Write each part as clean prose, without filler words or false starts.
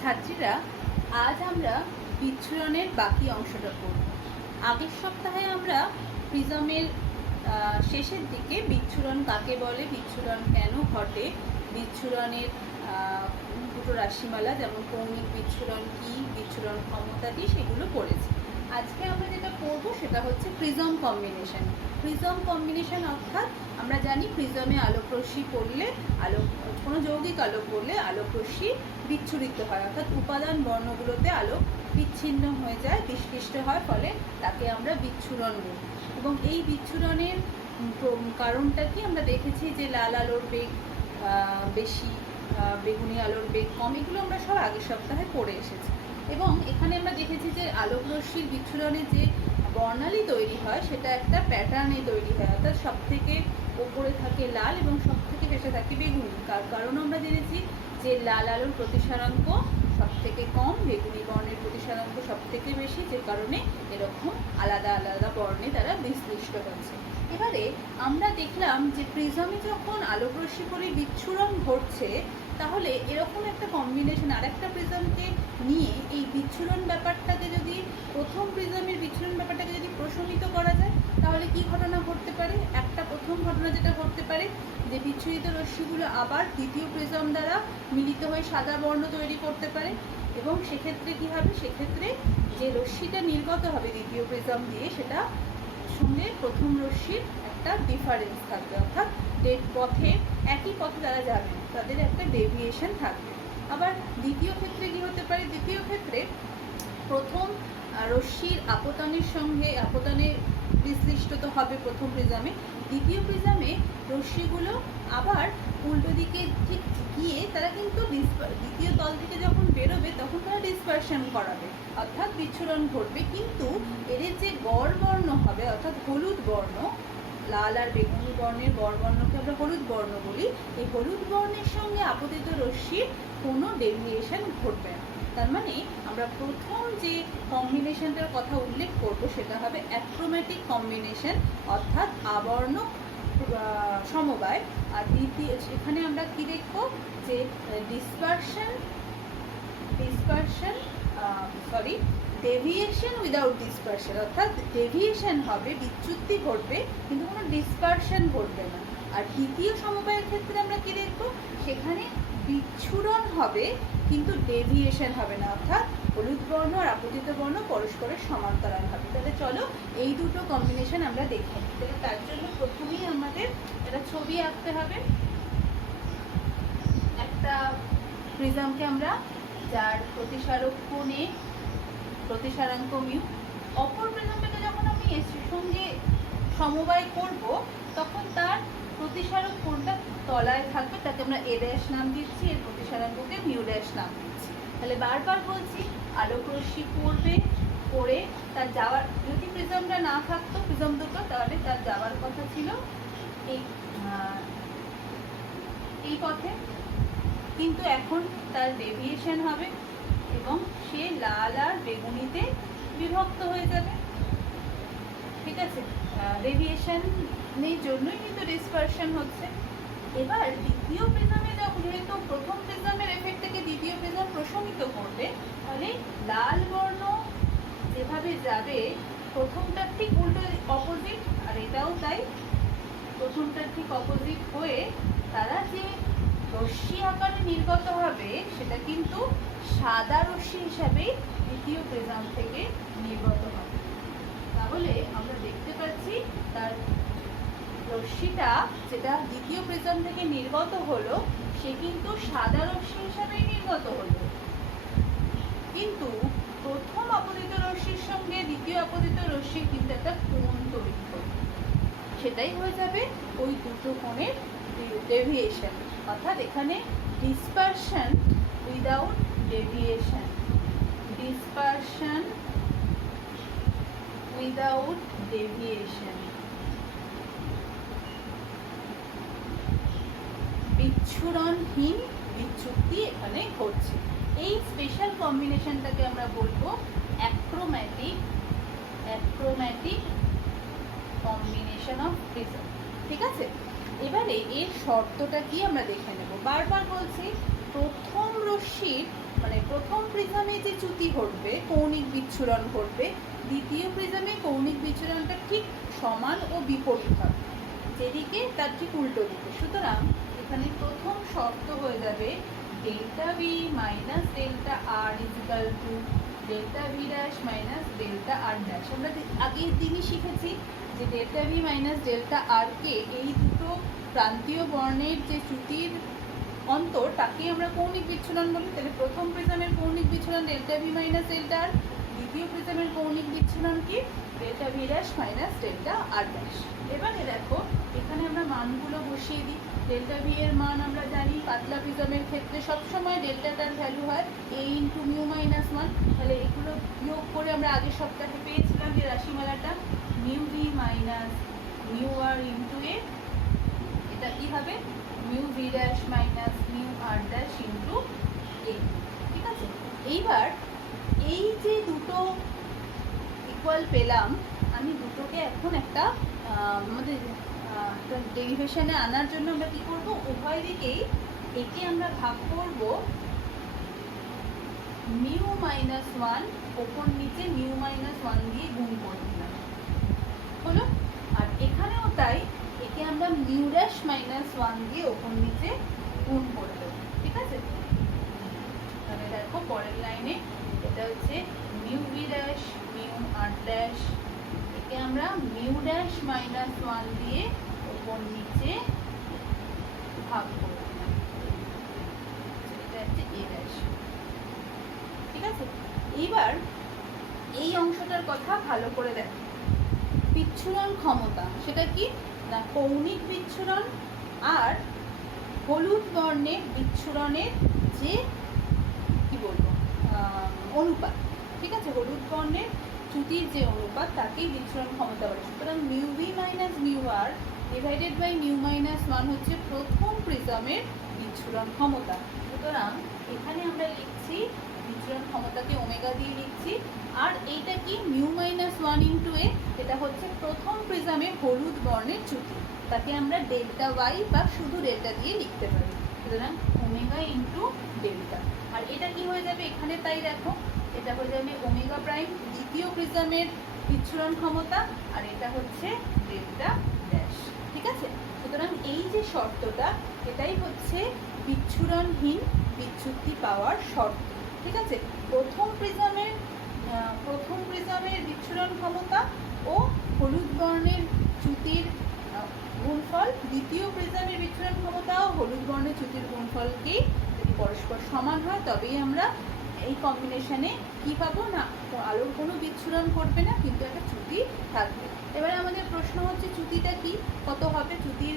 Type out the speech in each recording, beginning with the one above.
ছাত্রীরা, আজ আমরা বিচ্ছুরণের বাকি অংশটা পড়ব। আগের সপ্তাহে আমরা প্রিজমের শেষের দিকে বিচ্ছুরণ কাকে বলে, বিচ্ছুরণ কেন ঘটে, বিচ্ছুরণের দুটো রাশিমালা যেমন কৌণিক বিচ্ছুরণ কী, বিচ্ছুরণ ক্ষমতা কী, সেগুলো পড়েছি। আজকে আমরা যেটা পড়ব সেটা হচ্ছে প্রিজম কম্বিনেশন। প্রিজম কম্বিনেশন অর্থাৎ আমরা জানি প্রিজমে আলোকরশ্মি পড়লে কোনো যৌগিক আলোক পড়লে আলোকরশ্মি বিচ্ছুরিত হয়, অর্থাৎ উপাদান বর্ণগুলোতে আলোক বিচ্ছিন্ন হয়ে যায়, বিস্পৃষ্ট হয়, ফলে তাকে আমরা বিচ্ছুরণ বলি। এবং এই বিচ্ছুরণের কারণটা কি আমরা দেখেছি যে লাল আলোর বেগ বেশি, বেগুনি আলোর বেগ কম, এগুলো আমরা সব আগের সপ্তাহে পড়ে এসেছি। এবং এখানে আমরা দেখেছি যে আলোক রশ্মির বিচ্ছুরণে যে বর্ণালী তৈরি হয় সেটা একটা প্যাটার্নে তৈরি হয়, অর্থাৎ সব থেকে ওপরে থাকে লাল এবং সব থেকে বেশি থাকে বেগুনি। কারণ আমরা জেনেছি যে লাল আলোর প্রতিসারাঙ্ক সব থেকে কম, বেগুনি বর্ণের প্রতিসারাঙ্ক সব থেকে বেশি, যে কারণে এরকম আলাদা আলাদা বর্ণে তারা বিশ্লিষ্ট হচ্ছে। এবারে আমরা দেখলাম যে প্রিজমে যখন আলোকরশ্মি করে বিচ্ছুরণ ঘটছে, তাহলে এরকম একটা কম্বিনেশন আর একটা প্রিজমকে নিয়ে এই বিচ্ছুরণ ব্যাপারটাকে যদি প্রথম প্রিজমের বিচ্ছুরণ ব্যাপারটাকে যদি প্রশমিত করা যায়, তাহলে কি ঘটনা ঘটতে পারে? একটা প্রথম ঘটনা যেটা ঘটতে পারে যে বিচ্ছুরিত রশ্মিগুলো আবার দ্বিতীয় প্রিজম দ্বারা মিলিত হয়ে সাদা বর্ণ তৈরি করতে পারে। এবং সেক্ষেত্রে কী হবে? সেক্ষেত্রে যে রশ্মিটা নির্গত হবে দ্বিতীয় প্রিজম দিয়ে, সেটা সঙ্গে প্রথম রশ্মির একটা ডিফারেন্স থাকবে, অর্থাৎ পথে একই পথে তারা যাবে, তাদের একটা ডেভিয়েশন থাকবে। আবার দ্বিতীয় ক্ষেত্রে কী হতে পারে? দ্বিতীয় ক্ষেত্রে প্রথম রশ্মির আপতনের সঙ্গে আপতনে বিশ্লিষ্ট তো হবে প্রথম প্রিজমে, দ্বিতীয় প্রিজমে রশ্মিগুলো আবার উল্টো দিকে ঠিক গিয়ে তারা কিন্তু দ্বিতীয় তল থেকে যখন বেরোবে তখন তারা ডিসপারশন করাবে, অর্থাৎ বিচ্ছুরণ ঘটবে। কিন্তু এদের যে গড় বর্ণ হবে, অর্থাৎ হলুদ বর্ণ, লাল আর বেগুনি বর্ণের গড় বর্ণকে আমরা হলুদ বর্ণ বলি, এই হলুদ বর্ণের সঙ্গে আপতিত রশ্মির কোনো ডেভিয়েশন ঘটবে না। তার মানে আমরা প্রথম যে কম্বিনেশনটার কথা উল্লেখ করব সেটা হবে অ্যাক্রোম্যাটিক কম্বিনেশন, অর্থাৎ আবর্ণ সমবায়। আর দ্বিতীয় এখানে আমরা কি দেখব যে ডেভিয়েশন উইদাউট ডিসপারশন, অর্থাৎ ডেভিয়েশন হবে, বিচ্যুতি ঘটবে, কিন্তু কোনো ডিসপারশন ঘটবে না। আর দ্বিতীয় সমবায়ের ক্ষেত্রে আমরা কি দেখব? সেখানে বিচ্ছুরণ হবে কিন্তু ডেভিয়েশন হবে না, অর্থাৎ হলুদ বর্ণ আর আপতিত বর্ণ পরস্পরের সমান্তরাল হবে। তাহলে চলো এই দুটো কম্বিনেশন আমরা দেখে নিই। তাহলে তার জন্য প্রথমেই আমাদের একটা ছবি আঁকতে হবে। একটা প্রিজমকে আমরা, যার প্রতিসারক কোণ এ, প্রতিসারাঙ্ক মিউ, অপর প্রিজমটাকে যখন আমি এর সঙ্গে সমবায় করব তখন তার প্রতিসারক কোণটা তলায় থাকবে, তাকে আমরা এ ড্যাশ নাম দিচ্ছি, এর প্রতিসারাঙ্ককে মিউ ড্যাশ নাম দিচ্ছি। তাহলে বারবার বলছি, আলোক রশ্মি পড়ে তার যাওয়ার, যদি প্রিজমটা না থাকতো প্রিজম দুটো, তাহলে তার যাওয়ার কথা ছিল এই পথে, কিন্তু এখন তার ডেভিয়েশন হবে এবং সে লাল আর বেগুনিতে বিভক্ত হয়ে যাবে। ঠিক আছে, ডেভিয়েশনের জন্যই কিন্তু ডিসপারশন হচ্ছে। এবার দ্বিতীয় প্রিজমে যখন, যেহেতু প্রথম প্রিজমের এফেক্ট থেকে দ্বিতীয় প্রিজম প্রশমিত করবে, তাহলে লাল বর্ণ যেভাবে যাবে প্রথমটার ঠিক উল্টো অপোজিট, আর এটাও তাই, প্রথমটার ঠিক অপোজিট হয়ে তারা যে রশ্মি আকারে নির্গত হবে সেটা কিন্তু সাদা রশ্মি হিসাবে দ্বিতীয় প্রিজম থেকে নির্গত হবে। তাহলে আমরা দেখতে পাচ্ছি তার রশ্মিটা যেটা দ্বিতীয় প্রিজম থেকে নির্গত হলো, সে কিন্তু সাদা রশ্মি হিসাবেই নির্গত হলো, কিন্তু প্রথম আপতিত রশ্মির সঙ্গে দ্বিতীয় আপতিত রশ্মির কিন্তু একটা কোণ তৈরি হবে, সেটাই হয়ে যাবে ওই দুটো কোণের ডেভিয়েশন, অর্থাৎ এখানে dispersion without deviation, dispersion without deviation, বিচ্ছুরণহীন বিচ্যুতি এখানে ঘটছে। এই স্পেশাল কম্বিনেশনটাকে আমরা বলবো অ্যাক্রোম্যাটিক কম্বিনেশন অফ প্রিজম। ঠিক আছে, এবারে এর শর্তটা কি আমরা দেখে নেব। বারবার বলছি, প্রথম রশ্মির মানে প্রথম যে চ্যুতি ঘটবে, কৌণিক বিচ্ছুরণ ঘটবে, দ্বিতীয় প্রিজমে কৌণিক বিচ্ছুরণটা ঠিক সমান ও বিপরীত হবে, যেদিকে তার ঠিক উল্টো দিকে। সুতরাং এখানে প্রথম শর্ত হয়ে যাবে delta v minus delta r equal to delta v dash minus delta r dash. আমরা আগের দিনই শিখেছি যে ডেল্টা ভি মাইনাস ডেল্টা আরকে এই দুটো প্রান্তীয় বর্ণের যে চ্যুতির অন্তর তাকে আমরা কৌণিক বিচ্ছুরণ বলি। তাহলে প্রথম প্রিজমের কৌণিক বিচ্ছুরণ delta v minus delta r, দ্বিতীয় প্রিজমের কৌণিক বিচ্ছুরণ কি delta v dash minus delta r dash. এবারে দেখো এখানে আমরা মানগুলো বসিয়ে দিই। ডেল্টা ভি এর মান আমরা জানি পাতলা প্রিজমের ক্ষেত্রে সবসময় ডেল্টাটার ভ্যালু হয় a into mu minus one. তাহলে এগুলো বিয়োগ করে আমরা আগের সপ্তাহে পেয়েছিলাম যে রাশিমালাটা mu v minus mu r into a, এটা কি হবে mu v dash minus mu r dash into a. ঠিক আছে, এইবার এই যে দুটো ইকুয়াল পেলাম, আমি দুটোকে এখন একটা আমাদের ডেরিভেশনে আনার জন্য আমরা কি করব, উভয় দিকেই একে আমরা ভাগ করব মিউ মাইনাস ওয়ান, ওপর নিচে মিউ মাইনাস ওয়ান দিয়ে গুণ করে দিলাম, হলো। আর এখানেও তাই, একে আমরা মিউ ড্যাশ মাইনাস ওয়ান দিয়ে ওপর নিচে গুণ করে দেবো। ঠিক আছে, তাহলে দেখো পরের লাইনে এটা হচ্ছে mu v dash mu r dash, একে আমরা মিউ ড্যাশ মাইনাস ওয়ান দিয়ে ওপর নিচে ভাগ করে দিলাম, এটা হচ্ছে এ ড্যাশ। ঠিক আছে, এইবার এই অংশটার কথা ভালো করে দেখো। বিচ্ছুরণ ক্ষমতা সেটা কি না, কৌণিক বিচ্ছুরণ আর হলুদ বর্ণের বিচ্ছুরণের যে কি বলবো অনুপাত। ঠিক আছে, হলুদ বর্ণের চ্যুতির যে অনুপাত তাকেই বিচ্ছুরণ ক্ষমতা বলে। সুতরাং mu v minus mu r divided by mu minus one হচ্ছে প্রথম প্রিজমের বিচ্ছুরণ ক্ষমতা। সুতরাং এখানে আমরা লিখছি বিচ্ছুরণ ক্ষমতাকে ওমেগা দিয়ে লিখছি, আর এইটা কি mu minus one into a, এটা হচ্ছে প্রথম প্রিজমে হলুদ বর্ণের চ্যুতি, তাকে আমরা ডেল্টা ওয়াই বা শুধু ডেল্টা দিয়ে লিখতে পারি। সুতরাং ওমেগা ইন্টু ডেল্টা, আর এটা কি হয়ে যাবে এখানে, তাই দেখো এটা হয়ে যাবে ওমেগা প্রাইম দ্বিতীয় প্রিজমের বিচ্ছুরণ ক্ষমতা, আর এটা হচ্ছে ডেল্টা ড্যাশ। ঠিক আছে, সুতরাং এই যে শর্তটা এটাই হচ্ছে বিচ্ছুরণহীন বিচ্যুতি পাওয়ার শর্ত। ঠিক আছে, প্রথম প্রিজমের বিচ্ছুরণ ক্ষমতা ও হলুদ বর্ণের চ্যুতির গুণফল, দ্বিতীয় প্রিজমের বিচ্ছুরণ ক্ষমতা ও হলুদ বর্ণের চ্যুতির গুণফলকে যদি পরস্পর সমান হয় তবেই আমরা এই কম্বিনেশনে কি পাবো না, আলোর কোনো বিচ্ছুরণ ঘটবে না কিন্তু একটা চ্যুতি থাকবে। এবারে আমাদের প্রশ্ন হচ্ছে চ্যুতিটা কি, কত হবে, চ্যুতির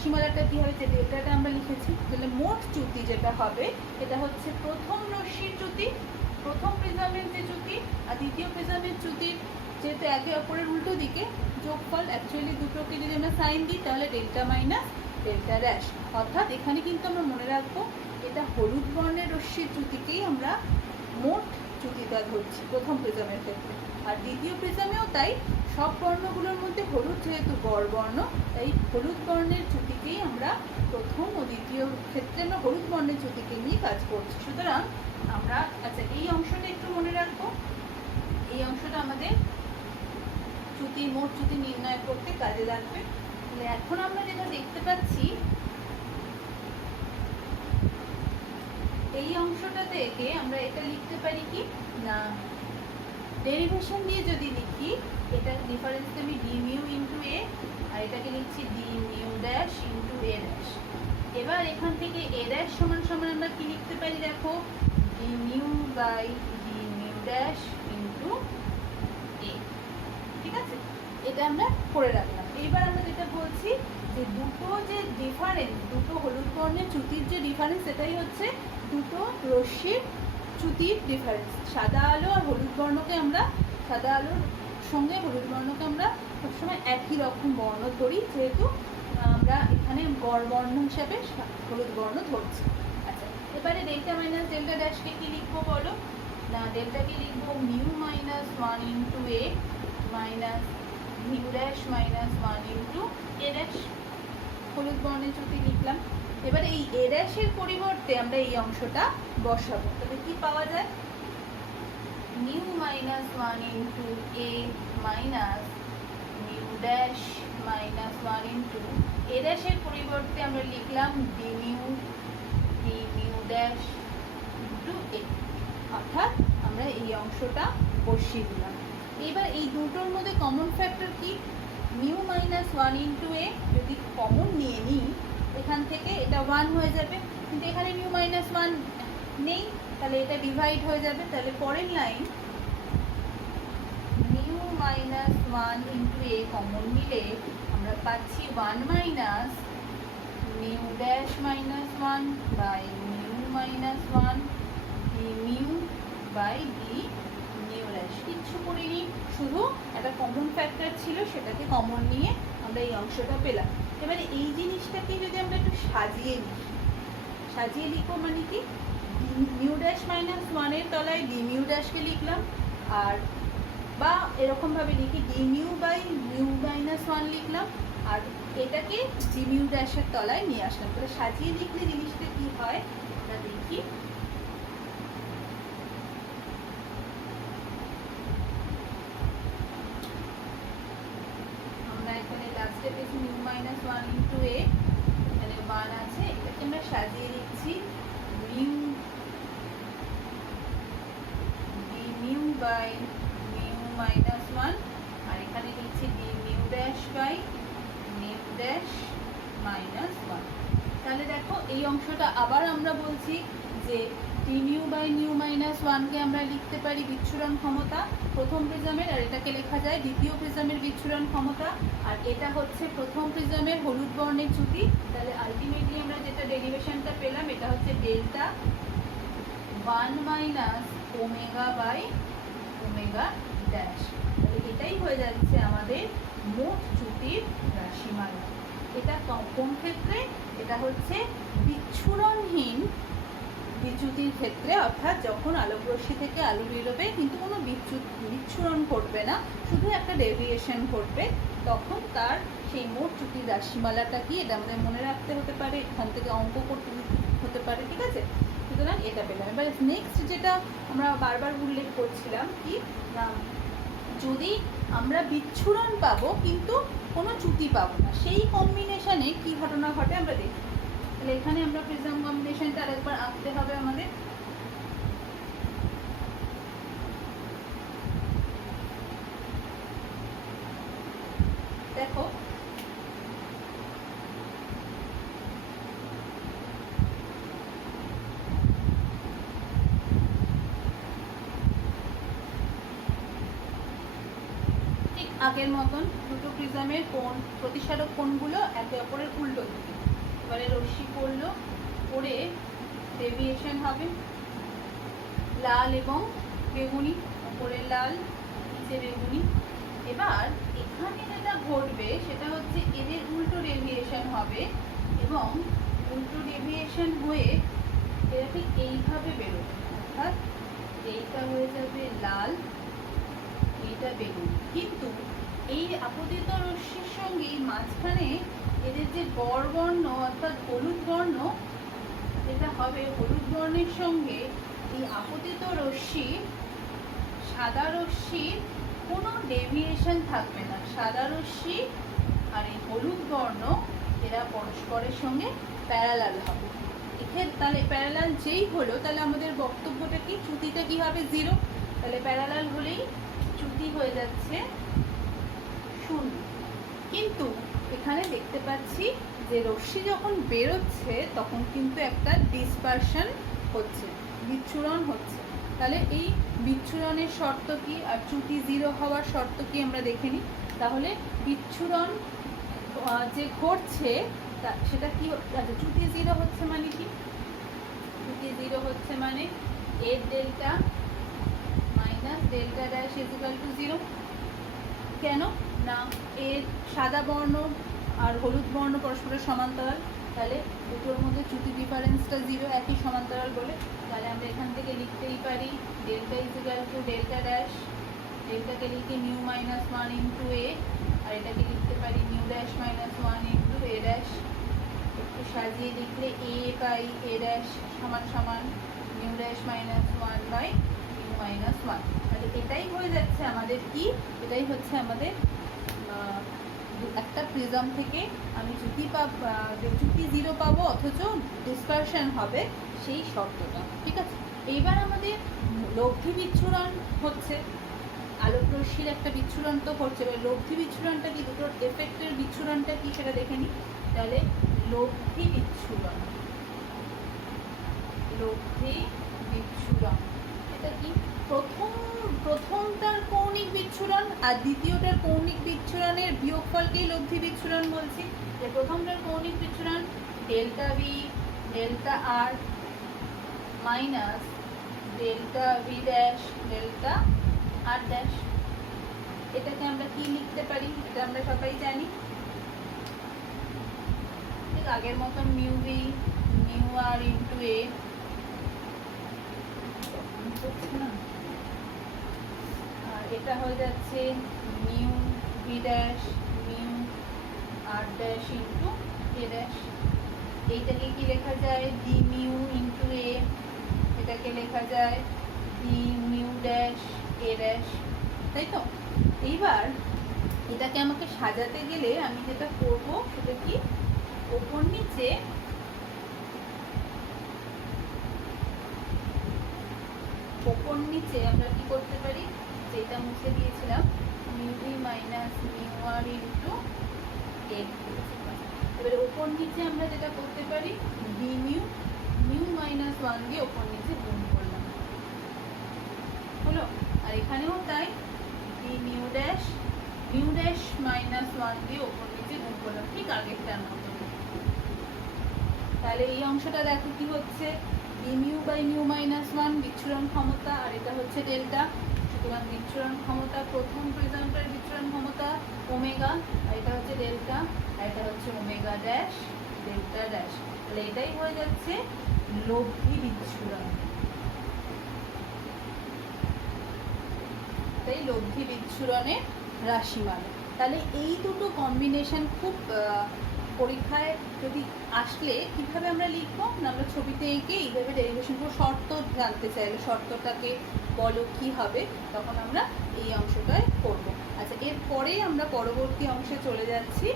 সীমালাটা কি হবে, যে ডেল্টাটা আমরা লিখেছি। তাহলে মোট চ্যুতি যেটা হবে এটা হচ্ছে প্রথম রশ্মির চ্যুতি, প্রথম প্রিজমের যে চ্যুতি আর দ্বিতীয় প্রিজমের চ্যুতির যেহেতু একে অপরের উল্টো দিকে যোগফল, অ্যাকচুয়ালি দুটোকে যদি আমরা সাইন দিই তাহলে ডেল্টা মাইনাস ডেল্টা ড্যাশ। অর্থাৎ এখানে কিন্তু আমরা মনে রাখবো এটা হলুদ বর্ণের রশ্মির চ্যুতিকেই আমরা মোট চ্যুতিটা ধরছি প্রথম প্রিজমের ক্ষেত্রে, আর দ্বিতীয় প্রিজমেও তাই। সব বর্ণগুলোর মধ্যে হলুদ যেহেতু গড় বর্ণ, তাই হলুদ বর্ণের চ্যুতিকেই আমরা প্রথম ও দ্বিতীয় ক্ষেত্রে আমরা হলুদ বর্ণের চ্যুতিকে নিয়ে কাজ করছি। সুতরাং আমরা আচ্ছা এই অংশটা একটু মনে রাখবো, এই অংশটা আমাদের চ্যুতি মোট চ্যুতি নির্ণয় করতে কাজে লাগবে। তাহলে এখন আমরা যেটা দেখতে পাচ্ছি এই অংশটা থেকে আমরা এটা লিখতে পারি কি না, ডেরিভেশন দিয়ে যদি লিখি এটা ডিফারেন্স আমি ডি মিউ ইন্টু এ, আর এটাকে লিখছি d mu dash into a dash. এবার এখান থেকে এ ড্যাশ সমান সমান আমরা কি লিখতে পারি, দেখো d mu by d mu dash into a. ঠিক আছে, এটা আমরা করে রাখলাম। এইবার আমরা যেটা বলছি যে দুটো যে ডিফারেন্স, দুটো হলুদ বর্ণের চ্যুতির যে ডিফারেন্স, সেটাই হচ্ছে দুটো রশ্মির চ্যুতির ডিফারেন্স। সাদা আলো আর হলুদ বর্ণকে আমরা, সাদা আলোর সঙ্গে হলুদ বর্ণকে আমরা সবসময় একই রকম বর্ণ ধরি, যেহেতু আমরা এখানে গড় বর্ণ হিসাবে হলুদ বর্ণ ধরছি। আচ্ছা, এবারে ডেল্টা মাইনাস ডেল্টা ড্যাশকে কি লিখবো বলো না, ডেল্টাকে লিখবো mu minus one into a minus mu dash minus one into a dash, হলুদ বর্ণের চ্যুতি লিখলাম। এবার এই এ ড্যাশের পরিবর্তে আমরা এই অংশটা বসাবো, তাহলে কি পাওয়া যায়, mu minus one into a minus mu dash minus one into a ড্যাশের পরিবর্তে আমরা লিখলাম d mu dash into a, অর্থাৎ আমরা এই অংশটা বসিয়ে দিলাম। এবার এই দুটোর মধ্যে কমন ফ্যাক্টর কি? মিউ মাইনাস ওয়ান ইন্টু এ যদি কমন নিয়ে নিই এখান থেকে এটা ওয়ান হয়ে যাবে, কিন্তু এখানে মিউ মাইনাস ওয়ান নেই, তাহলে এটা ডিভাইড হয়ে যাবে। তাহলে পরের line mu minus one into a common নিলে আমরা পাচ্ছি one minus mu dash minus one by mu minus one d mu by d mu dash. কিচ্ছু করিনি, শুধু একটা কমন ফ্যাক্টর ছিল সেটাকে কমন নিয়ে আমরা এই অংশটা পেলাম। এবারে এই জিনিসটাকে যদি আমরা একটু সাজিয়ে লিখবো, মানে কি মিউ ড্যাশ মাইনাস ওয়ানের তলায় ডি মিউ ড্যাশকে লিখলাম, আর বা এরকমভাবে লিখি d mu by mu minus one লিখলাম, আর এটাকে ডি মিউ ড্যাশের তলায় নিয়ে আসলাম। তাহলে সাজিয়ে লিখলে জিনিসটা কি হয় আমরা দেখি। আমরা এখানে লাস্টে পেয়েছি mu minus one into a, এখানে ওয়ান আছে, এটাকে আমরা সাজিয়ে লিখছি mu d mu by mu minus one, আর এখানে লিখছি d mu dash by mu dash minus one. তাহলে দেখো এই অংশটা আবার আমরা বলছি যে d mu by mu minus ওয়ানকে আমরা লিখতে পারি বিচ্ছুরণ ক্ষমতা প্রথম প্রিজমের, আর এটাকে লেখা যায় দ্বিতীয় প্রিজমের বিচ্ছুরণ ক্ষমতা, আর এটা হচ্ছে প্রথম প্রিজমের হলুদ বর্ণের চ্যুতি। তাহলে আলটিমেটলি আমরা যেটা ডেরিভেশনটা পেলাম এটা হচ্ছে delta one minus omega by omega dash. তাহলে এটাই হয়ে যাচ্ছে আমাদের মোট চ্যুতির রাশিমালা। এটা কোন ক্ষেত্রে? এটা হচ্ছে বিচ্ছুরণহীন বিচ্যুতির ক্ষেত্রে, অর্থাৎ যখন আলোকরশ্মি থেকে আলো বেরোবে কিন্তু কোনো বিচ্ছুরণ ঘটবে না, শুধু একটা ডেভিয়েশন ঘটবে, তখন তার সেই মোট চ্যুতির রাশিমালাটা কি এটা আমাদের মনে রাখতে হতে পারে, এখান থেকে অঙ্ক করতে হতে পারে, ঠিক আছে? সুতরাং এটা পেলাম। এবার নেক্সট যেটা আমরা বারবার উল্লেখ করছিলাম কি না, যদি আমরা বিচ্ছুরণ পাবো কিন্তু কোনো চ্যুতি পাবো না, সেই কম্বিনেশনে কি ঘটনা ঘটে আমরা দেখি। তাহলে এখানে আমরা প্রিজম কম্বিনেশনটা আরেকবার আঁকতে হবে আমাদের। দেখো ঠিক আগের মতন দুটো প্রিজমের কোণ, প্রতিসারক কোণগুলো একে অপরের উল্টো দিকে। এবারে রশ্মি পড়লো, পড়ে ডেভিয়েশন হবে লাল এবং বেগুনি, উপরের লাল নিচে বেগুনি। এবার এখানে যেটা ঘটবে সেটা হচ্ছে এদের উল্টো ডেভিয়েশন হবে, এবং উল্টো ডেভিয়েশন হয়ে এরা ঠিক এইভাবে বেরোবে, অর্থাৎ এইটা হয়ে যাবে লাল, এইটা বেগুনি। কিন্তু এই আপতিত রশ্মির সঙ্গে মাঝখানে এদের যে গড় বর্ণ অর্থাৎ হলুদ বর্ণ যেটা হবে, হলুদ বর্ণের সঙ্গে এই আপতিত রশ্মি সাদা রশ্মির কোনো ডেভিয়েশন থাকবে না। সাদা রশ্মি আর এই হলুদ বর্ণ এরা পরস্পরের সঙ্গে প্যারালাল হবে। এক্ষেত্রে তাহলে প্যারালাল যেই হলো, তাহলে আমাদের বক্তব্যটা কি, চ্যুতিটা কি হবে? জিরো। তাহলে প্যারালাল হলেই চ্যুতি হয়ে যাচ্ছে শূন্য। কিন্তু এখানে দেখতে পাচ্ছি যে রশ্মি যখন বেরোচ্ছে তখন কিন্তু একটা ডিসপারশন হচ্ছে, বিচ্ছুরণ হচ্ছে। তাহলে এই বিচ্ছুরণের শর্ত কি আর চ্যুতি জিরো হওয়ার শর্ত কি আমরা দেখে নিই। তাহলে বিচ্ছুরণ যে ঘটছে সেটা কি, আচ্ছা চ্যুতি জিরো হচ্ছে মানে কি? চ্যুতি জিরো হচ্ছে মানে এর delta minus delta dash is equal two zero. কেন না এর সাদা বর্ণ আর হলুদ বর্ণ পরস্পরের সমান্তরাল, তাহলে দুটোর মধ্যে চ্যুতি ডিফারেন্সটা জিরো, একই সমান্তরাল বলে। তাহলে আমরা এখান থেকে লিখতেই পারি delta is equal to delta dash, ডেল্টাকে লিখে mu minus one into a, আর এটাকে লিখতে পারি mu dash minus one into a dash. একটু সাজিয়ে লিখলে এ বাই এ ড্যাশ সমান সমান mu dash minus one by mu minus one. আমাদের কি, এটাই হচ্ছে আমাদের একটা প্রিজম থেকে আমি জ্যোতি 0 পাবো অথচ ডিসপারশন হবে, সেই শর্তটা। ঠিক আছে, এইবার আমাদের লব্ধি বিচ্ছুরণ হচ্ছে, আলোক রশ্মির একটা বিচ্ছুরণ তো হচ্ছে। এবার লব্ধি বিচ্ছুরণটা কি, দুটোর এফেক্টের বিচ্ছুরণটা কি সেটা দেখে নিই। তাহলে লব্ধি বিচ্ছুরণ, লব্ধি বিচ্ছুরণ এটা কি, প্রথমটার কৌণিক বিচ্ছুরণ আর দ্বিতীয়টার কৌণিক বিচ্ছুরণের বিয়োগফলকেই লব্ধি বিচ্ছুরণ বলছি। যে প্রথমটার কৌণিক বিচ্ছুরণ delta v delta r minus delta v dash delta r dash. এটাকে আমরা কি লিখতে পারি, এটা আমরা সবাই জানি, ঠিক আগের মতন mu V mu r into a, আর এটা হয়ে যাচ্ছে mu v dash mu r dash into a dash. এইটাকে কি লেখা যায়, ডি মিউ ইন্টু এ, এটাকে লেখা যায় D mu dash a dash, তাই তো। এইবার এটাকে আমাকে সাজাতে গেলে আমি যেটা করব সেটা কি, ওপর নিচে আমরা কি করতে পারি, যেটা মুছে দিয়েছিলাম mu v minus mu r into এ। এবারে ওপর নিচে আমরা যেটা করতে পারি, ডি মিউ মিউ মাইনাস 1 দিয়ে ওপর নিচে গুণ করলাম, হলো। আর এখানেও তাই, ডি মিউ ড্যাশ মাইনাস 1 দিয়ে ওপর নিচে গুণ করলাম, ঠিক আগেরটার মতো। তাহলে এই অংশটা দেখো কি হচ্ছে, d mu by mu minus 1 বিচ্ছুরণ ক্ষমতা, আর এটা হচ্ছে ডেল্টা। সুতরাং বিচ্ছুরণ ক্ষমতা, প্রথম প্রিজমটার বিচ্ছুরণ ক্ষমতা ওমেগা, আর এটা হচ্ছে ডেল্টা, আর এটা হচ্ছে ওমেগা ড্যাশ ডেল্টা ড্যাশ। তাহলে এটাই হয়ে যাচ্ছে লব্ধি বিচ্ছুরণ। তাই লব্ধি বিচ্ছুরণের রাশিমালা। তাহলে এই দুটো কম্বিনেশন খুব পরীক্ষায় যদি আসলে কিভাবে আমরা লিখবো না, আমরা ছবিতে এঁকে এইভাবে ডেরিভেশন করে শর্ত জানতে চাইলে শর্তটাকে বলো কি হবে, তখন আমরা এই অংশটায় করব। আচ্ছা, এরপরেই আমরা পরবর্তী অংশে চলে যাচ্ছি।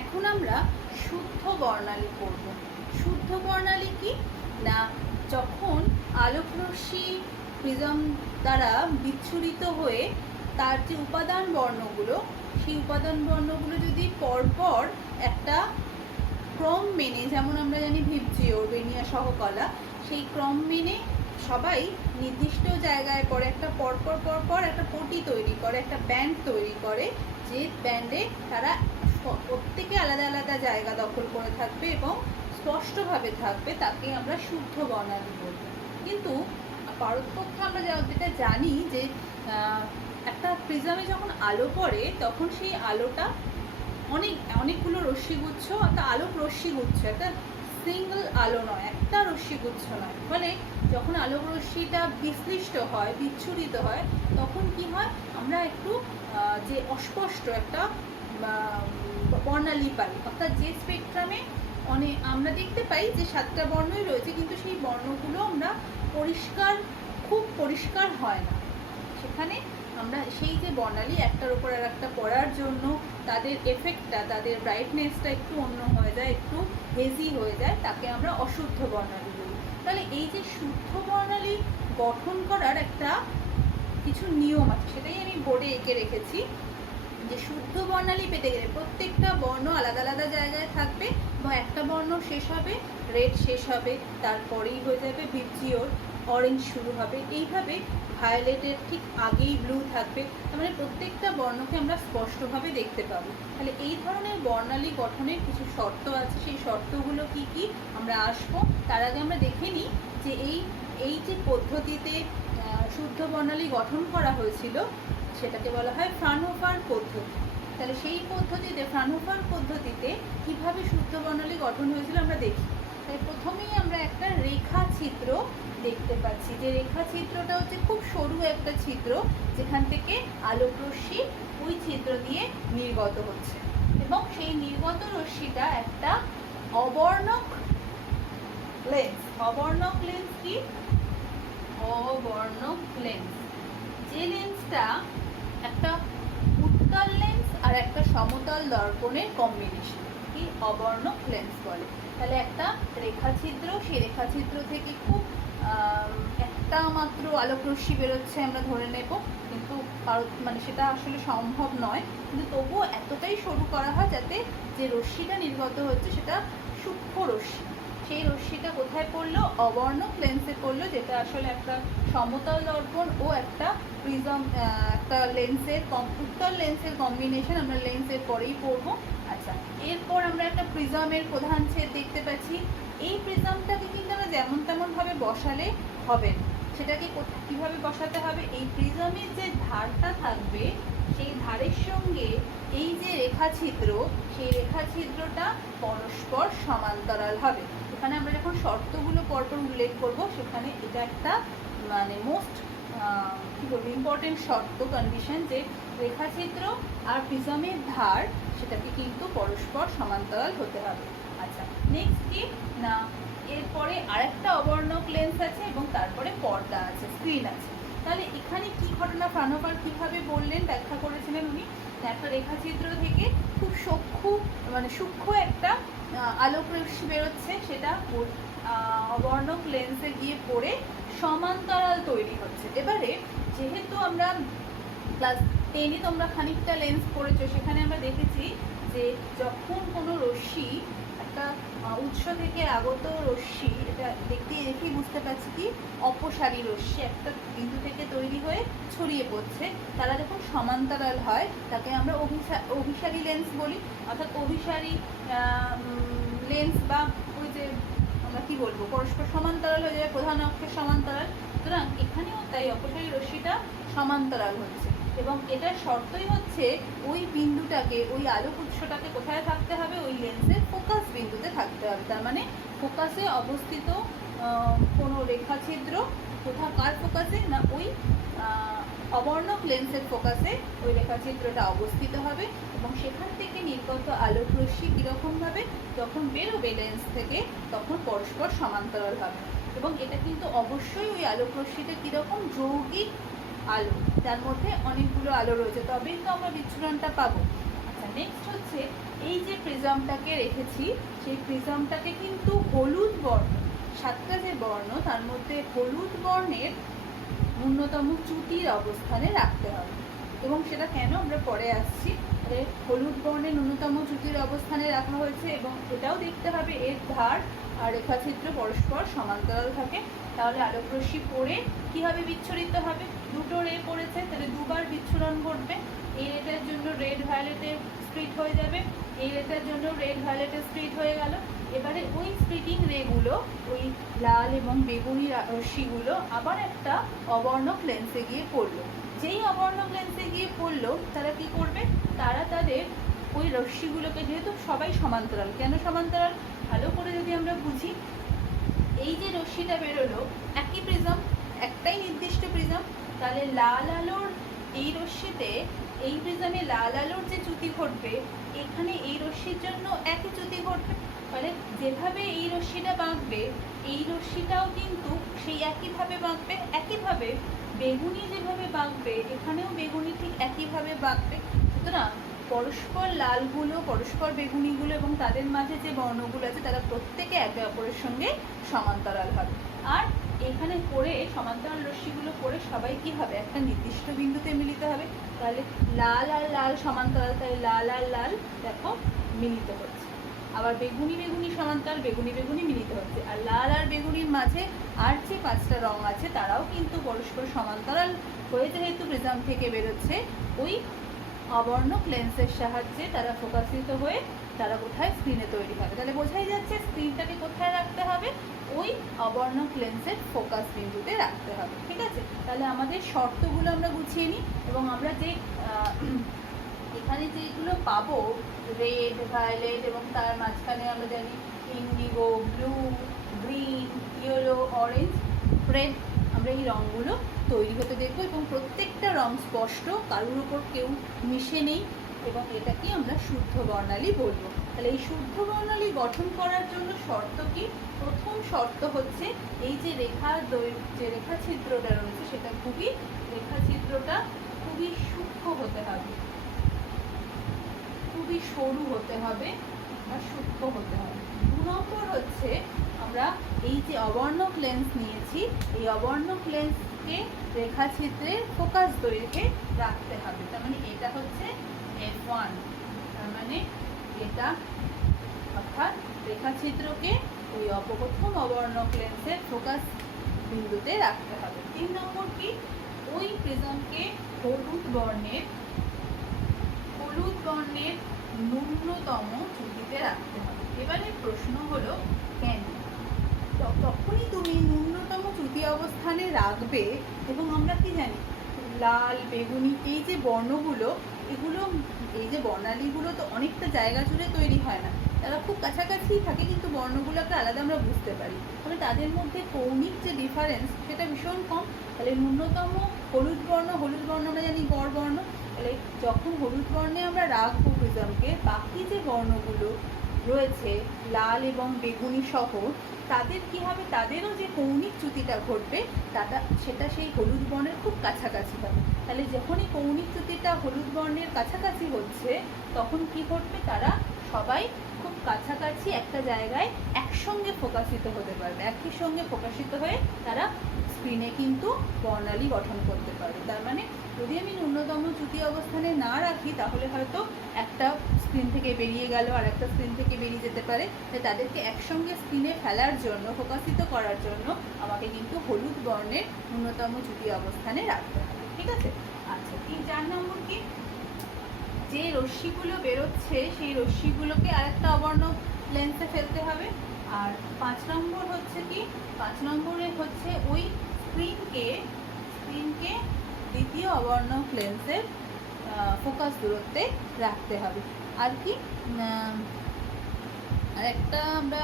এখন আমরা শুদ্ধ বর্ণালী করব। শুদ্ধ বর্ণালী কি না, যখন আলোক রশ্মি প্রিজম দ্বারা বিচ্ছুরিত হয়ে তার যে উপাদান বর্ণগুলো, সেই উপাদান বর্ণগুলো যদি পরপর একটা ক্রম মেনে, যেমন আমরা জানি ভিবজিও বেনিয়া সহকলা, সেই ক্রম মেনে সবাই নির্দিষ্ট জায়গায় পরে একটা পরপর একটা পটি তৈরি করে, একটা ব্যান্ড তৈরি করে, যে ব্যান্ডে তারা প্রত্যেকে আলাদা আলাদা জায়গা দখল করে থাকবে এবং স্পষ্টভাবে থাকবে, তাকে আমরা শুদ্ধ বর্ণালী বলব। কিন্তু পারতপক্ষে আমরা যেটা জানি যে একটা প্রিজমে যখন আলো পড়ে তখন সেই আলোটা অনেকগুলো রশ্মিগুচ্ছ, একটা আলোক রশ্মিগুচ্ছ, একটা সিঙ্গল আলো নয়, একটা রশ্মিগুচ্ছ নয়। ফলে যখন আলোক রশ্মিটা বিশ্লিষ্ট হয়, বিচ্ছুরিত হয়, তখন কি হয়, আমরা একটু যে অস্পষ্ট একটা বর্ণালী পাই। অর্থাৎ যে স্পেকট্রামে আমরা দেখতে পাই যে 7টা বর্ণই রয়েছে, কিন্তু সেই বর্ণগুলো আমরা খুব পরিষ্কার হয় না। সেখানে আমরা সেই যে বর্ণালী একটার উপর আর একটা পড়ার জন্য তাদের এফেক্টটা, তাদের ব্রাইটনেসটা একটু অন্য হয়ে যায়, একটু হেজি হয়ে যায়, তাকে আমরা অশুদ্ধ বর্ণালী বলি। তাহলে এই যে শুদ্ধ বর্ণালী গঠন করার একটা কিছু নিয়ম আছে, সেটাই আমি বোর্ডে এঁকে রেখেছি। যে শুদ্ধ বর্ণালী পেতে গেলে প্রত্যেকটা বর্ণ আলাদা আলাদা জায়গায় থাকবে, এবং একটা বর্ণ শেষ হবে, রেড শেষ হবে, তারপরেই হয়ে যাবে ভিবজিওর, অরেঞ্জ শুরু হবে, এইভাবে ভায়োলেটের ঠিক আগেই ব্লু থাকবে। তার মানে প্রত্যেকটা বর্ণকে আমরা স্পষ্টভাবে দেখতে পাবো। তাহলে এই ধরনের বর্ণালী গঠনের কিছু শর্ত আছে, সেই শর্তগুলো কি কি আমরা আসবো। তার আগে আমরা দেখে নিই যে এই যে পদ্ধতিতে শুদ্ধ বর্ণালী গঠন করা হয়েছিল, সেটাকে বলা হয় ফ্রানহোফার পদ্ধতি। তাহলে সেই পদ্ধতিতে, ফ্রানহোফার পদ্ধতিতে কিভাবে শুদ্ধ বর্ণালী গঠন হয়েছিল আমরা দেখি। তাই প্রথমেই আমরা একটা রেখা ছিদ্র দেখতে পাচ্ছি, যে রেখা ছিদ্রটা হচ্ছে খুব সরু একটা ছিদ্র, যেখান থেকে আলোক রশ্মি ওই ছিদ্র দিয়ে নির্গত হচ্ছে, এবং সেই নির্গত রশ্মিটা একটা অবর্ণক লেন্স। অবর্ণক লেন্স কি? অবর্ণক লেন্স যে লেন্সটা একটা উত্তল লেন্স আর একটা সমতল দর্পণের কম্বিনেশন, কি অবর্ণক লেন্স বলে। তাহলে একটা রেখাছিদ্র, সেই রেখাছিদ্র থেকে খুব একটা মাত্র আলোকরশ্মি বেরোচ্ছে আমরা ধরে নেব, কিন্তু মানে সেটা আসলে সম্ভব নয়, কিন্তু তবুও এতটাই সরু করা হয় যাতে যে রশ্মিটা নির্গত হচ্ছে সেটা সূক্ষ্ম রশ্মি। সেই রশ্মিটা কোথায় পড়লো? অবর্ণক লেন্সে পড়লো, যেটা আসলে একটা সমতল দর্পণ ও একটা প্রিজম, একটা লেন্সের উত্তল লেন্সের কম্বিনেশন। আমরা লেন্সের পরেই পড়বো। আচ্ছা, এরপর আমরা একটা প্রিজমের প্রধান ছেদ দেখতে পাচ্ছি। এই প্রিজমটাকে কিন্তু আমরা যেমন তেমন ভাবে বসালে হবে না। সেটাকে কিভাবে বসাতে হবে? এই প্রিজমের যে ধারটা থাকবে সেই ধারের সঙ্গে এই যে রেখাছিদ্র, সেই রেখাছিদ্রটা পরস্পর সমান্তরাল হবে। এখানে আমরা যখন শর্তগুলো পরপর উল্লেখ করব, সেখানে এটা একটা মানে মোস্ট কি বলবো ইম্পর্টেন্ট শর্ত, কন্ডিশন, যে রেখাছিদ্র আর প্রিজমের ধার সেটাকে কিন্তু পরস্পর সমান্তরাল হতে হবে। আচ্ছা, নেক্সট কি না, এরপরে আরেকটা অবর্ণক লেন্স আছে এবং তারপরে পর্দা আছে, স্ক্রিন আছে। তাহলে এখানে কি ঘটনা ফ্রানোভার কিভাবে বললেন, ব্যাখ্যা করেছিলেন উনি? একটা রেখাছিদ্র থেকে খুব সূক্ষ্ম একটা আলোক রশ্মি বেরোচ্ছে, সেটা অবর্ণক লেন্সে গিয়ে পড়ে সমান্তরাল তৈরি হচ্ছে। এবারে যেহেতু আমরা ক্লাস 10-এ তোমরা খানিকটা লেন্স পড়েছো, সেখানে আমরা দেখেছি যে যখন কোনো রশ্মি একটা উৎস থেকে আগত রশ্মি, এটা দেখেই বুঝতে পারছি কি অপসারী রশ্মি একটা বিন্দু থেকে তৈরি হয়ে ছড়িয়ে পড়ছে, তারা যখন সমান্তরাল হয় তাকে আমরা অভিসারী লেন্স বলি। অর্থাৎ অভিসারী লেন্স, বা ওই যে আমরা কি বলবো পরস্পর সমান্তরাল হয়ে যায়, প্রধান অক্ষের সমান্তরাল। সুতরাং এখানেও তাই অপসারী রশ্মিটা সমান্তরাল হচ্ছে, এবং এটার শর্তই হচ্ছে ওই বিন্দুটাকে, ওই আলোক উৎসটাকে কোথায় থাকতে হবে? ওই লেন্সের ফোকাস বিন্দুতে থাকতে হবে। তার মানে ফোকাসে অবস্থিত কোনো রেখাছিদ্র কার ফোকাসে? না, ওই অবর্ণক লেন্সের ফোকাসে ওই রেখাছিদ্রটা অবস্থিত হবে, এবং সেখান থেকে নির্গত আলোক রশ্মি কীরকমভাবে যখন বেরোবে লেন্স থেকে তখন পরস্পর সমান্তরাল হবে। এবং এটা কিন্তু অবশ্যই ওই আলোক রশ্মিটা কীরকম? যৌগিক আলো, যার মধ্যে অনেকগুলো আলো রয়েছে, তবেই তো আমরা বিচ্ছুরণটা পাবো। আচ্ছা, নেক্সট হচ্ছে এই যে প্রিজমটাকে রেখেছি, সেই প্রিজমটাকে কিন্তু হলুদ বর্ণ, 7টা যে বর্ণ তার মধ্যে হলুদ বর্ণের ন্যূনতম চ্যুতির অবস্থানে রাখতে হবে। এবং সেটা কেন আমরা পরে আসছি। হলুদ বর্ণের ন্যূনতম চ্যুতির অবস্থানে রাখা হয়েছে, এবং এটাও দেখতে হবে এর ধার আর রেখাছিদ্র পরস্পর সমান্তরাল থাকে, তাহলে আলোক রশ্মি পড়ে কীভাবে বিচ্ছুরিত হবে? দুটো রে পড়েছে, তাহলে দুবার বিচ্ছুরণ ঘটবে। এই রেটার জন্য রেড ভায়োলেটের স্প্লিট হয়ে যাবে, এই রেটার জন্য রেড ভায়োলেটের স্প্লিট হয়ে গেল। এবারে ওই স্প্লিটিং রেগুলো, ওই লাল এবং বেগুনি রশ্মিগুলো আবার একটা অবর্ণক লেন্সে গিয়ে পড়লো। যেই অবর্ণক লেন্সে গিয়ে পড়লো, তারা কি করবে? তারা তাদের ওই রশ্মিগুলোকে, যেহেতু সবাই সমান্তরাল, কেন সমান্তরাল ভালো করে যদি আমরা বুঝি, এই যে রশ্মিটা বেরোলো একই প্রিজম, একটাই নির্দিষ্ট প্রিজম, তাহলে লাল আলোর এই রশ্মিতে, এই প্রিজমে লাল আলোর যে চ্যুতি ঘটবে, এখানে এই রশ্মির জন্য একই চ্যুতি ঘটবে। ফলে যেভাবে এই রশ্মিটা বাঁকবে, এই রশ্মিটাও কিন্তু সেই একইভাবে বাঁকবে। একইভাবে বেগুনি যেভাবে বাঁকবে, এখানেও বেগুনি ঠিক একইভাবে বাঁকবে। সুতরাং পরস্পর লালগুলো, পরস্পর বেগুনিগুলো এবং তাদের মাঝে যে বর্ণগুলো আছে তারা প্রত্যেকে একে অপরের সঙ্গে সমান্তরাল হবে। আর এখানে পড়ে সমান্তরাল রশ্মিগুলো পড়ে সবাই কি হবে? একটা নির্দিষ্ট বিন্দুতে মিলিত হবে। তাহলে লাল আর লাল সমান্তরাল, তাই লাল আর লাল দেখো মিলিত হচ্ছে। আবার বেগুনি বেগুনি সমান্তরাল, বেগুনি বেগুনি মিলিত হচ্ছে। আর লাল আর বেগুনির মাঝে আর যে 5টা রং আছে তারাও কিন্তু পরস্পর সমান্তরাল হয়ে যেহেতু প্রিজম থেকে বেরোচ্ছে, ওই অবর্ণক লেন্সের সাহায্যে তারা ফোকাসিত হয়ে তারা কোথায়? স্ক্রিনে তৈরি হবে। তাহলে বোঝাই যাচ্ছে স্ক্রিনটাকে কোথায় রাখতে হবে? ওই অবর্ণক লেন্সের ফোকাস বিন্দুতে রাখতে হবে। ঠিক আছে, তাহলে আমাদের শর্তগুলো আমরা গুছিয়ে নিই, এবং আমরা যে এখানে যেগুলো পাবো রেড, ভায়োলেট, এবং তার মাঝখানে আমরা জানি Indigo, blue, green, yellow, orange, red, আমরা এই রঙগুলো তৈরি হতে দেখবো, এবং প্রত্যেকটা রং স্পষ্ট, কারোর উপর কেউ মিশে নেই, এবং এটাকে আমরা শুদ্ধ বর্ণালী বলবো। তাহলে এই শুদ্ধ বর্ণালী গঠন করার জন্য শর্ত কি? প্রথম শর্ত হচ্ছে এই যে যে রেখাছিদ্রটা রয়েছে সেটা রেখাছিদ্রটা খুবই সূক্ষ্ম হতে হবে, খুবই সরু হতে হবে আর সূক্ষ্ম হতে হবে। 2 নম্বর হচ্ছে আমরা এই যে অবর্ণক লেন্স নিয়েছি, এই অবর্ণক লেন্সকে রেখাছিদ্রের ফোকাস দৈর্ঘ্যে রাখতে হবে। তার মানে এটা হচ্ছে F1, তার মানে এটা অর্থাৎ রেখাছিদ্রকে ওই প্রথম অবর্ণক লেন্সের ফোকাস বিন্দুতে রাখতে হবে। 3 নম্বর কি? ওই প্রিজমকে হলুদ বর্ণের ন্যূনতম চ্যুতিতে রাখতে হবে। এবারে প্রশ্ন হলো কেন? তখনই তুমি ন্যূনতম চ্যুতি অবস্থানে রাখবে। এবং আমরা কি জানি, লাল, বেগুনি এই যে বর্ণগুলো, এই যে বর্ণালীগুলো তো অনেকটা জায়গা জুড়ে তৈরি হয় না, তারা খুব কাছাকাছি থাকে, কিন্তু বর্ণগুলোকে আলাদা আমরা বুঝতে পারি। তবে তাদের মধ্যে কৌণিক যে ডিফারেন্স সেটা ভীষণ কম। তাহলে ন্যূনতম হলুদ বর্ণ আমরা জানি গড় বর্ণ। তাহলে যখন হলুদ বর্ণে আমরা রাখবো প্রিজমকে, বাকি যে বর্ণগুলো রয়েছে লাল এবং বেগুনি সহ, তাদের কি হবে, তাদেরও যে কৌণিক চ্যুতিটা ঘটবে সেটা সেই হলুদ বর্ণের খুব কাছাকাছি হবে। তাহলে যখনই কৌণিক চ্যুতিটা হলুদ বর্ণের কাছাকাছি হচ্ছে, তখন কি ঘটবে, তারা সবাই খুব কাছাকাছি একটা জায়গায় একসঙ্গে ফোকাসিত হতে পারবে। একই সঙ্গে ফোকাসিত হয়ে তারা স্ক্রিনে কিন্তু বর্ণালী গঠন করতে পারবে। তার মানে যদি আমি ন্যূনতম চ্যুতি অবস্থানে না রাখি, তাহলে হয়তো একটা স্ক্রিন থেকে বেরিয়ে গেল আর একটা স্ক্রিন থেকে বেরিয়ে যেতে পারে। তাদেরকে একসঙ্গে স্ক্রিনে ফেলার জন্য, ফোকাসিত করার জন্য আমাকে কিন্তু হলুদ বর্ণের ন্যূনতম চ্যুতি অবস্থানে রাখতে হবে। ঠিক আছে? আচ্ছা, 4 নম্বর কি? যে রশ্মিগুলো বেরোচ্ছে সেই রশ্মিগুলোকে আরেকটা অবর্ণক লেন্সে ফেলতে হবে। আর 5 নম্বর হচ্ছে কি? 5 নম্বরে হচ্ছে ওই স্ক্রিনকে দ্বিতীয় অবর্ণক লেন্সের ফোকাস দূরত্বে রাখতে হবে। আর কি আরেকটা আমরা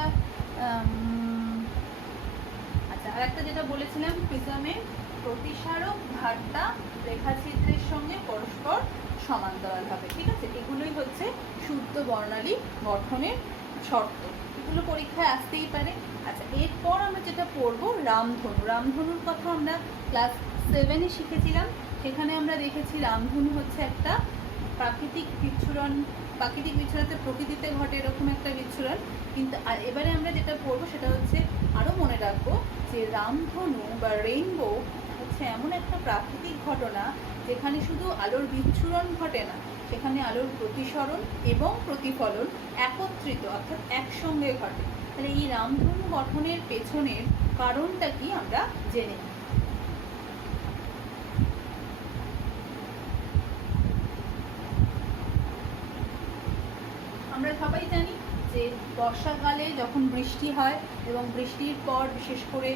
আচ্ছা, আরেকটা যেটা বলেছিলাম, প্রিজমের প্রতিসারক ধারটা রেখাছিদ্রের সঙ্গে পরস্পর সমান্তরাল হবে। ঠিক আছে? এগুলোই হচ্ছে শুদ্ধ বর্ণালী গঠনের শর্ত। এগুলো পরীক্ষায় আসতেই পারে। আচ্ছা, এরপর আমরা যেটা পড়বো রামধনুর কথা আমরা ক্লাস 7-এ শিখেছিলাম। সেখানে আমরা দেখেছি রামধনু হচ্ছে একটা প্রাকৃতিক বিচ্ছুরণতে প্রকৃতিতে ঘটে এরকম একটা বিচ্ছুরণ। কিন্তু এবারে আমরা যেটা পড়বো সেটা হচ্ছে, আরও মনে রাখবো যে রামধনু বা রেইনবো হচ্ছে এমন একটা প্রাকৃতিক ঘটনা যেখানে শুধু আলোর বিচ্ছুরণ ঘটে না, সেখানে আলোর প্রতিসরণ এবং প্রতিফলন একত্রিত অর্থাৎ একসঙ্গে ঘটে। তাহলে এই রামধনু গঠনের পেছনের কারণটা কি আমরা জেনে নিই। আমরা সবাই জানি যে বর্ষাকালে যখন বৃষ্টি হয় এবং বৃষ্টির পর বিশেষ করে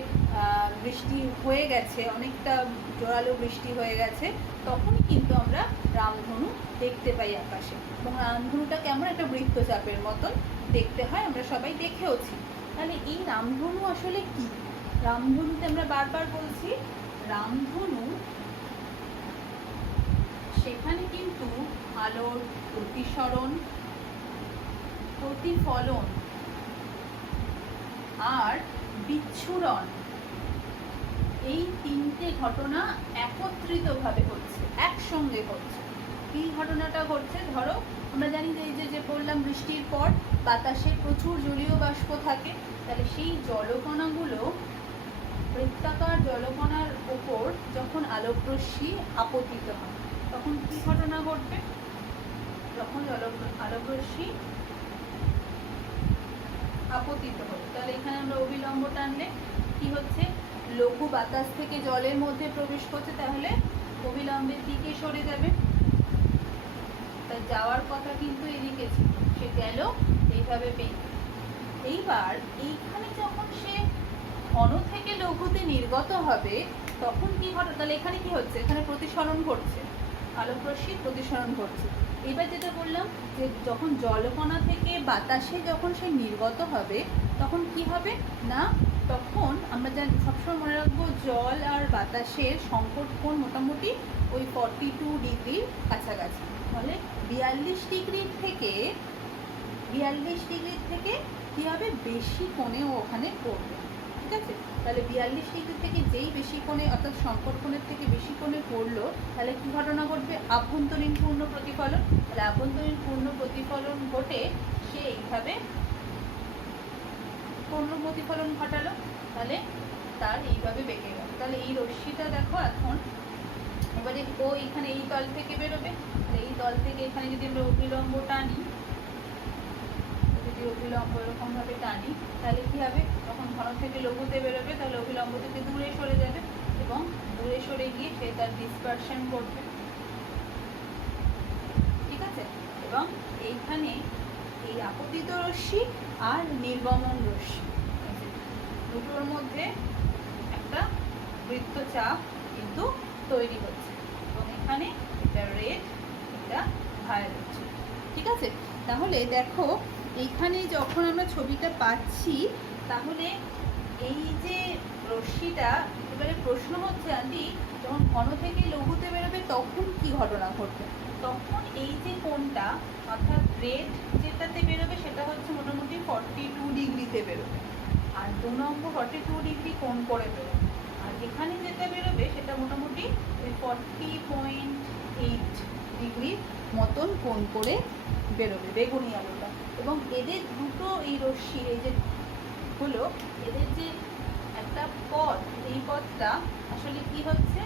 বৃষ্টি হয়ে গেছে, অনেকটা জোরালো বৃষ্টি হয়ে গেছে, তখনই কিন্তু আমরা রামধনু দেখতে পাই আকাশে। এবং রামধনুটা কেমন একটা বৃত্তচাপের মতন দেখতে হয়, আমরা সবাই দেখেওছি। তাহলে এই রামধনু আসলে কি? রামধনুতে আমরা বারবার বলছি, রামধনু সেখানে কিন্তু আলোর প্রতিসরণ, প্রতিফলন আর বিচ্ছুরণ এই 3টে ঘটনা একত্রিতভাবে হচ্ছে, একসঙ্গে হচ্ছে। এই ঘটনাটা ঘটছে, ধরো আমরা জানি যে এই যে বললাম বৃষ্টির পর বাতাসে প্রচুর জলীয় বাষ্প থাকে। তাহলে সেই জলকণাগুলো, বৃত্তাকার জলকণার ওপর যখন আলোকরশ্মি আপতিত হয়, তখন কি ঘটনা ঘটবে? যখন আলোকরশ্মি আপতিত হলো, তাহলে এখানে আমরা অবিলম্ব টানলে কি হচ্ছে, লঘু বাতাস থেকে জলের মধ্যে প্রবেশ করছে, তাহলে অবিলম্বের দিকে সরে যাবে। তাই যাওয়ার কথা কিন্তু এদিকে ছিল, সে গেল এইভাবে পেয়ে। এইবার এইখানে যখন সে ঘন থেকে লঘুতে নির্গত হবে, তখন কি ঘটে? তাহলে এখানে কি হচ্ছে, এখানে প্রতিসরণ ঘটছে, আলোকরশ্মির প্রতিসরণ ঘটছে। এবার যেটা বললাম যে যখন জলকণা থেকে বাতাসে যখন সে নির্গত হবে, তখন কি হবে না, তখন আমরা জানি, সবসময় মনে রাখবো, জল আর বাতাসের সংকট কোণ মোটামুটি ওই 42 ডিগ্রির কাছাকাছি। তাহলে 42 ডিগ্রি থেকে 42 ডিগ্রি থেকে কী হবে, বেশি কোণে ওখানে পড়বে। ঠিক আছে, তাহলে 42 ডিগ্রি থেকে যেই বেশি কোণে অর্থাৎ সংকট কোণের থেকে বেশি কোণে পড়লো, তাহলে কী ঘটনা ঘটবে, আভ্যন্তরীণ পূর্ণ প্রতিফলন। তাহলে আভ্যন্তরীণ পূর্ণ প্রতিফলন ঘটে সে এইভাবে পূর্ণ প্রতিফলন ঘটালো, তাহলে তার এইভাবে বেঁকে গেল। তাহলে এই রশ্মিটা দেখো এখন এবারে ও এখানে এই তল থেকে বেরোবে, এই তল থেকে এখানে যদি আমরা অভিলম্ব টানি, যদি অভিলম্ব এরকমভাবে টানি, তাহলে কী হবে, যখন ঘন থেকে লঘুতে বেরোবে তাহলে অভিলম্ব থেকে দূরে সরে যাবে এবং দূরে সরে গিয়ে সে তার ডিসপারশন করবে। ঠিক আছে, এবং এইখানে এই আপতিত রশ্মি আর নির্গমন রশ্মি দুটোর মধ্যে একটা বৃত্তচাপ কিন্তু তৈরি হচ্ছে এবং এখানে এটা রেড, এটা ভায়োলেট। ঠিক আছে, তাহলে দেখো এইখানে যখন আমরা ছবিটা পাচ্ছি, তাহলে এই যে রশ্মিটা, এবারে প্রশ্ন হচ্ছে আন্টি যখন ঘন থেকে লঘুতে বেরোবে তখন কি ঘটনা ঘটবে, তখন এই যে কোণটা অর্থাৎ রেড যেটাতে বেরোবে সেটা হচ্ছে মোটামুটি 42 ডিগ্রিতে বেরোবে, আর 2 নম্বর 42 ডিগ্রি কোণ করে বেরোবে, আর এখানে যেটা বেরোবে সেটা মোটামুটি 40.8 ডিগ্রির মতন কোণ করে বেরোবে বেগুনি আলোটা। এবং এদের দুটো এই রশ্মি এই যে হলো এদের যে একটা পথ, এই পথটা আসলে কি হচ্ছে,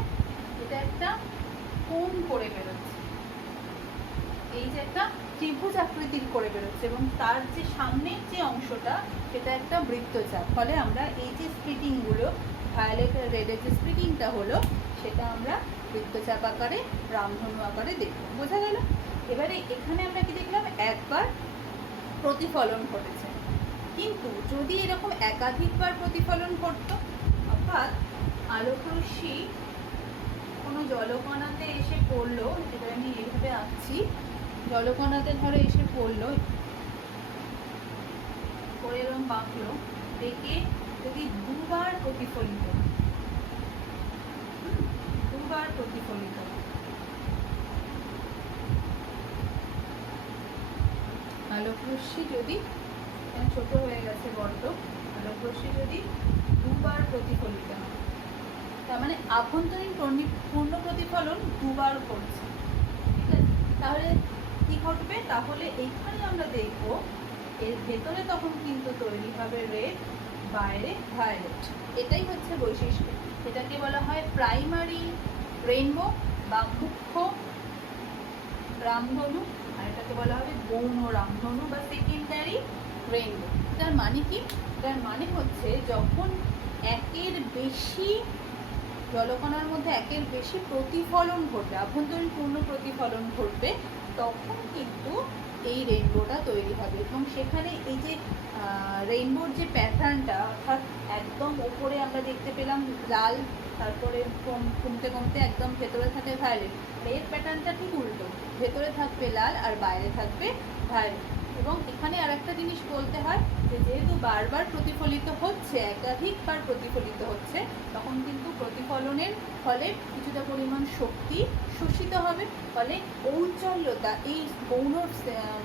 এটা একটা কোণ করে বেরোচ্ছে, এই যে একটা ত্রিভুজ আকৃতির করে বেরোচ্ছে এবং তার যে সামনের যে অংশটা সেটা একটা বৃত্তচাপ। ফলে আমরা এই যে স্প্লিটিংগুলো ভায়োলেট আর রেডের যে স্প্লিটিংটা হলো সেটা আমরা বৃত্তচাপ আকারে, রামধনু আকারে দেখব। বোঝা গেল? এবারে এখানে আমরা কি দেখলাম, একবার প্রতিফলন ঘটেছে, কিন্তু যদি এরকম একাধিকবার প্রতিফলন ঘটতো, অর্থাৎ আলোকরশ্মি কোনো জলকণাতে এসে পড়লো, যেটা আমি এইভাবে আঁকছি, জলকণাতে ধরে এসে পড়লো, পরে এরকম বাঁকলো, দেখে যদি দুবার প্রতিফলিত আলোকরশ্মি যদি ছোট হয়ে গেছে বড্ড, আলোকরশ্মি যদি দুবার প্রতিফলিত হয়, তার মানে আভ্যন্তরীণ পূর্ণ প্রতিফলন দুবার করছে। ঠিক আছে, তাহলে কি ঘটবে, তাহলে এইখানে আমরা দেখব এর ভেতরে তখন কিন্তু তৈরি হবে রেড, বাইরে ভায়োলেট। এটাই হচ্ছে বৈশিষ্ট্য, এটাকে বলা হয় প্রাইমারি রেইনবো বা মুখ্য রামধনু, আর এটাকে বলা হবে গৌণ রামধনু বা সেকেন্ডারি রেইনবো। তার মানে কি, তার মানে হচ্ছে যখন একের বেশি জলকণার মধ্যে একের বেশি প্রতিফলন ঘটবে, আভ্যন্তরীণ পূর্ণ প্রতিফলন ঘটবে, তখন কিন্তু এই রেইনবোটা তৈরি হবে। এবং সেখানে এই যে রেইনবোর যে প্যাটার্নটা, অর্থাৎ একদম ওপরে আমরা দেখতে পেলাম লাল, তারপরে কমতে কমতে একদম ভেতরে থাকে ভায়োলেট, এর প্যাটার্নটা ঠিক উল্টো, ভেতরে থাকবে লাল আর বাইরে থাকবে ভায়োলেট। এবং এখানে আর একটা জিনিস বলতে হয় যে যেহেতু বারবার প্রতিফলিত হচ্ছে, একাধিকবার প্রতিফলিত হচ্ছে, তখন কিন্তু প্রতিফলনের ফলে কিছুটা পরিমাণ শক্তি শোষিত হবে, ফলে ঔজ্জ্বল্যতা, এই গৌণ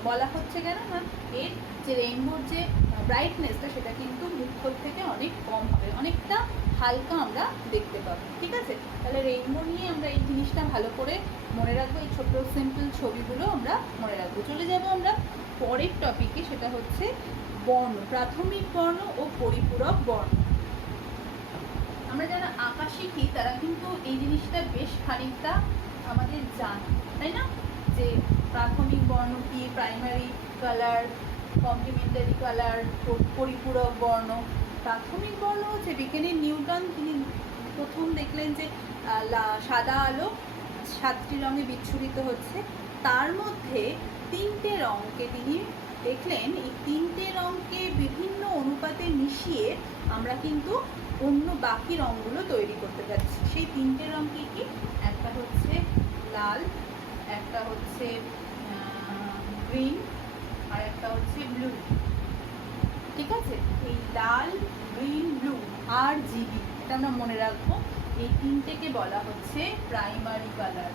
বলা হচ্ছে কেন না, এর যে রেইনবোর যে ব্রাইটনেসটা সেটা কিন্তু মুখ্য থেকে অনেক কম হবে, অনেকটা হালকা আমরা দেখতে পাবো। ঠিক আছে, তাহলে রেইনবো নিয়ে আমরা এই জিনিসটা ভালো করে মনে রাখবো, এই ছোট সিম্পল ছবিগুলো আমরা মনে রাখবো। চলে যাবো আমরা পরের টপিকে, সেটা হচ্ছে বর্ণ, প্রাথমিক বর্ণ ও পরিপূরক বর্ণ। আমরা যারা আঁকা শিখি তারা কিন্তু এই জিনিসটা বেশ খানিকটা আমাদের জানি, তাই না, যে প্রাথমিক বর্ণ কি, প্রাইমারি কালার, কমপ্লিমেন্টারি কালার, পরিপূরক বর্ণ। প্রাথমিক বর্ণ হচ্ছে বিজ্ঞানী নিউটন, তিনি প্রথম দেখলেন যে সাদা আলো 7টি রঙে বিচ্ছুরিত হচ্ছে, তার মধ্যে 3টে রঙকে তিনি দেখলেন, এই 3টে রঙকে বিভিন্ন অনুপাতে মিশিয়ে আমরা কিন্তু অন্য বাকি রঙগুলো তৈরি করতে পারছি। সেই 3টে রঙ কি কি, একটা হচ্ছে লাল, একটা হচ্ছে গ্রিন, আর একটা হচ্ছে ব্লু। ঠিক আছে, এই লাল, গ্রিন, ব্লু আর জিবি, এটা আমরা মনে রাখবো, এই 3টেকে বলা হচ্ছে প্রাইমারি কালার।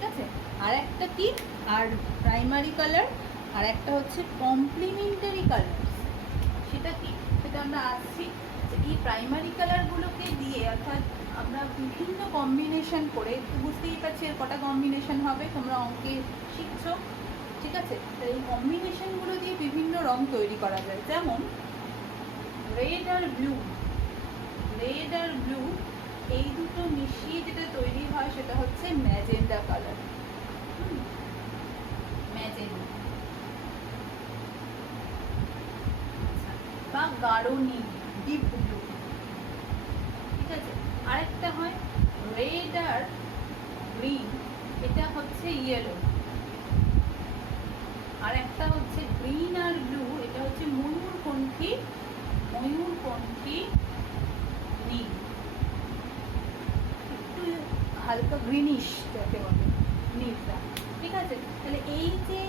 ঠিক আছে। আর একটা কি, আর প্রাইমারি কালার, আর একটা হচ্ছে কমপ্লিমেন্টারি কালার। সেটা কি, সেটা আমরা আসছি যে এই প্রাইমারি কালারগুলোকে দিয়ে, অর্থাৎ আমরা বিভিন্ন কম্বিনেশন করে, বুঝতেই পারছি এর কটা কম্বিনেশন হবে, তোমরা অঙ্কে শিখছো, ঠিক আছে। এই কম্বিনেশনগুলো দিয়ে বিভিন্ন রং তৈরি করা যায়। যেমন রেড আর ব্লু, রেড আর ব্লু এই দুটো মিশিয়ে যেটা তৈরি হয় সেটা হচ্ছে ম্যাজেন্ডা কালার, ম্যাজেন্ডা বা গাঢ় নীল, ডিপ ব্লু, ঠিক আছে। আরেকটা হয় রেড আর গ্রিন, এটা হচ্ছে ইয়েলো। আর একটা হচ্ছে গ্রিন আর ব্লু, এটা হচ্ছে ময়ূরকণ্ঠী, ময়ূরকণ্ঠী নীল, একটু হালকা গ্রিনিশ যাকে বলে নীলটা, ঠিক আছে। তাহলে এই যে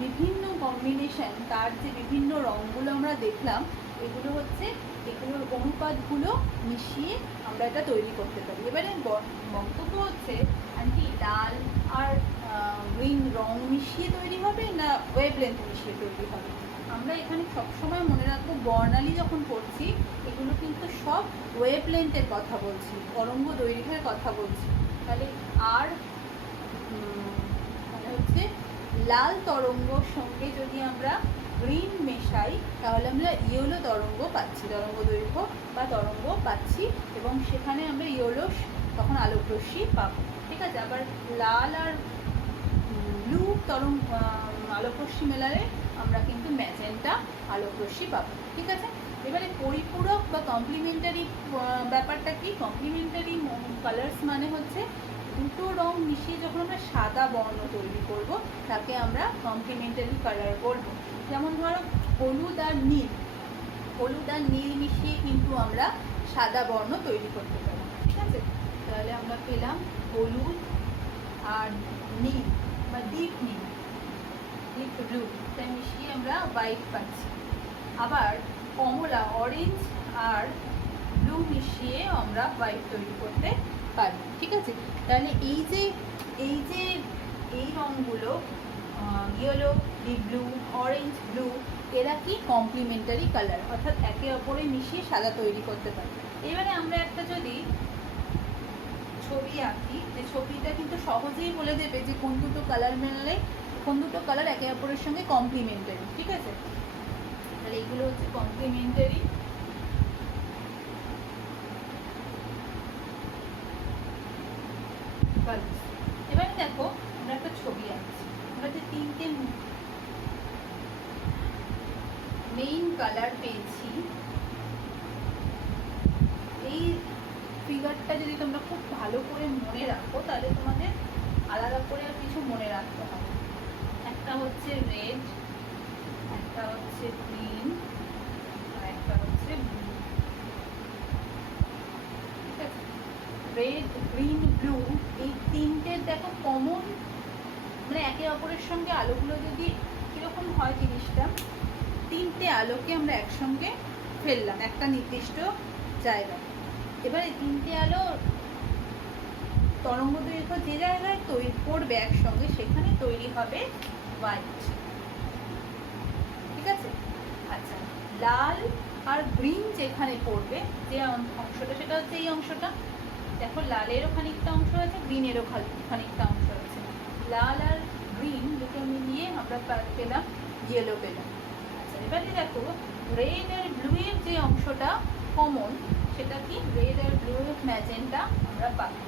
বিভিন্ন কম্বিনেশন, তার যে বিভিন্ন রঙগুলো আমরা দেখলাম, এগুলো হচ্ছে, এগুলোর অনুপাতগুলো মিশিয়ে আমরা এটা তৈরি করতে পারি। এবারে বক্তব্য হচ্ছে আন্টি লাল আর গ্রিন রং মিশিয়ে তৈরি হবে না ওয়েভলেন্থ মিশিয়ে তৈরি হবে? আমরা এখানে সবসময় মনে রাখবো, বর্ণালী যখন পড়ছি এগুলো কিন্তু সব ওয়েভলেন্থের কথা বলছি, তরঙ্গ দৈর্ঘ্যের কথা বলছি। তাহলে আর মানে হচ্ছে লাল তরঙ্গর সঙ্গে যদি আমরা গ্রিন মেশাই তাহলে আমরা ইয়েলো তরঙ্গ পাচ্ছি, তরঙ্গ দৈর্ঘ্য বা তরঙ্গ পাচ্ছি, এবং সেখানে আমরা ইয়েলো তখন আলোকরশ্মি পাবো, ঠিক আছে। আবার লাল আর ব্লু তরঙ্গ আলোকরশ্মি মেলালে আমরা কিন্তু ম্যাজেন্টা আলোকরশ্মি পাবো, ঠিক আছে। এবারে পরিপূরক বা কমপ্লিমেন্টারি ব্যাপারটা কি? কমপ্লিমেন্টারি কালার্স মানে হচ্ছে দুটো রং মিশিয়ে যখন আমরা সাদা বর্ণ তৈরি করব তাকে আমরা কমপ্লিমেন্টারি কালার বলবো। যেমন ধরো হলুদ আর নীল, হলুদ আর নীল মিশিয়ে কিন্তু আমরা সাদা বর্ণ তৈরি করতে পারি, ঠিক আছে। তাহলে আমরা পেলাম হলুদ আর নীল বা ডিপ নীল, ডিপ ব্লু, এটা মিশিয়ে আমরা হোয়াইট পাচ্ছি। আবার কমলা, অরেঞ্জ আর ব্লু মিশিয়ে আমরা হোয়াইট তৈরি করতে পারি, ঠিক আছে। তাহলে এই যে এই রঙগুলো yellow, deep blue, orange, blue, এরা কি কমপ্লিমেন্টারি কালার, অর্থাৎ একে অপরে মিশিয়ে সাদা তৈরি করতে পারি। এবারে আমরা একটা যদি ছবি আঁকি, যে ছবিটা কিন্তু সহজেই বলে দেবে যে কোন দুটো কালার মেলালে কোন দুটো কালার একে অপরের সঙ্গে কমপ্লিমেন্টারি, ঠিক আছে। তাহলে এইগুলো হচ্ছে কমপ্লিমেন্টারি। এবারে দেখো আমরা একটা ছবি আঁকছি, আমরা যে তিনটে মেইন কালার পেয়েছি, এই ফিগারটা যদি তোমরা খুব ভালো করে মনে রাখো তাহলে তোমাদের আলাদা করে আর কিছু মনে রাখতে হবে। একটা হচ্ছে রেড, একটা হচ্ছে গ্রিন, আর একটা হচ্ছে ব্লু, ঠিক আছে। রেড, গ্রিন, ব্লু এই তিনটের দেখো কমন, মানে একে অপরের সঙ্গে আলোগুলো যদি কীরকম হয় জিনিসটা, তিনটে আলোকে আমরা একসঙ্গে ফেললাম একটা নির্দিষ্ট জায়গায়। এবারে তিনটে আলো তরঙ্গ দৈর্ঘ্য যে জায়গায় তৈরি পড়বে একসঙ্গে সেখানে তৈরি হবে হোয়াইট, ঠিক আছে। আচ্ছা, লাল আর গ্রিন যেখানে পড়বে যে অংশটা, সেটা হচ্ছে এই অংশটা। দেখো লালেরও খানিকটা অংশ আছে, গ্রিনেরও খানিকটা অংশ আছে। লাল আর গ্রিন দুটো মিলিয়ে আমরা পেলাম ইয়েলো পেলাম। আচ্ছা, এবারে দেখো রেড আর ব্লু এর যে অংশটা কমন, সেটা কি রেড আর ব্লু ম্যাজেন্টা আমরা পাবো।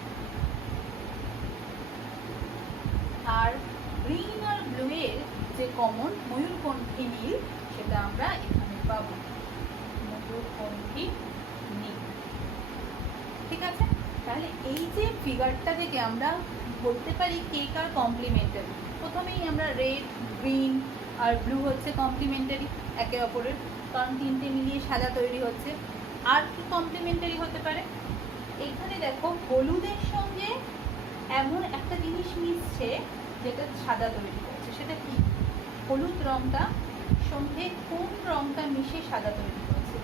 আর গ্রিন আর ব্লু এর যে কমন ময়ূরকণ্ঠী নীল, সেটা আমরা এখানে পাবো, ময়ূরকণ্ঠী নীল, ঠিক আছে। তাহলে এই যে ফিগারটা থেকে আমরা বলতে পারি কে কার কমপ্লিমেন্টারি। প্রথমেই আমরা রেড, গ্রিন আর ব্লু হচ্ছে কমপ্লিমেন্টারি একে অপরের, কারণ তিনটে মিলিয়ে সাদা তৈরি হচ্ছে। আর কি কমপ্লিমেন্টারি হতে পারে? এখানে দেখো হলুদের সঙ্গে এমন একটা জিনিস মিশছে যেটা সাদা তৈরি করছে, সেটা কি? হলুদ রঙটা সঙ্গে কোন রঙটা মিশে সাদা তৈরি করছে?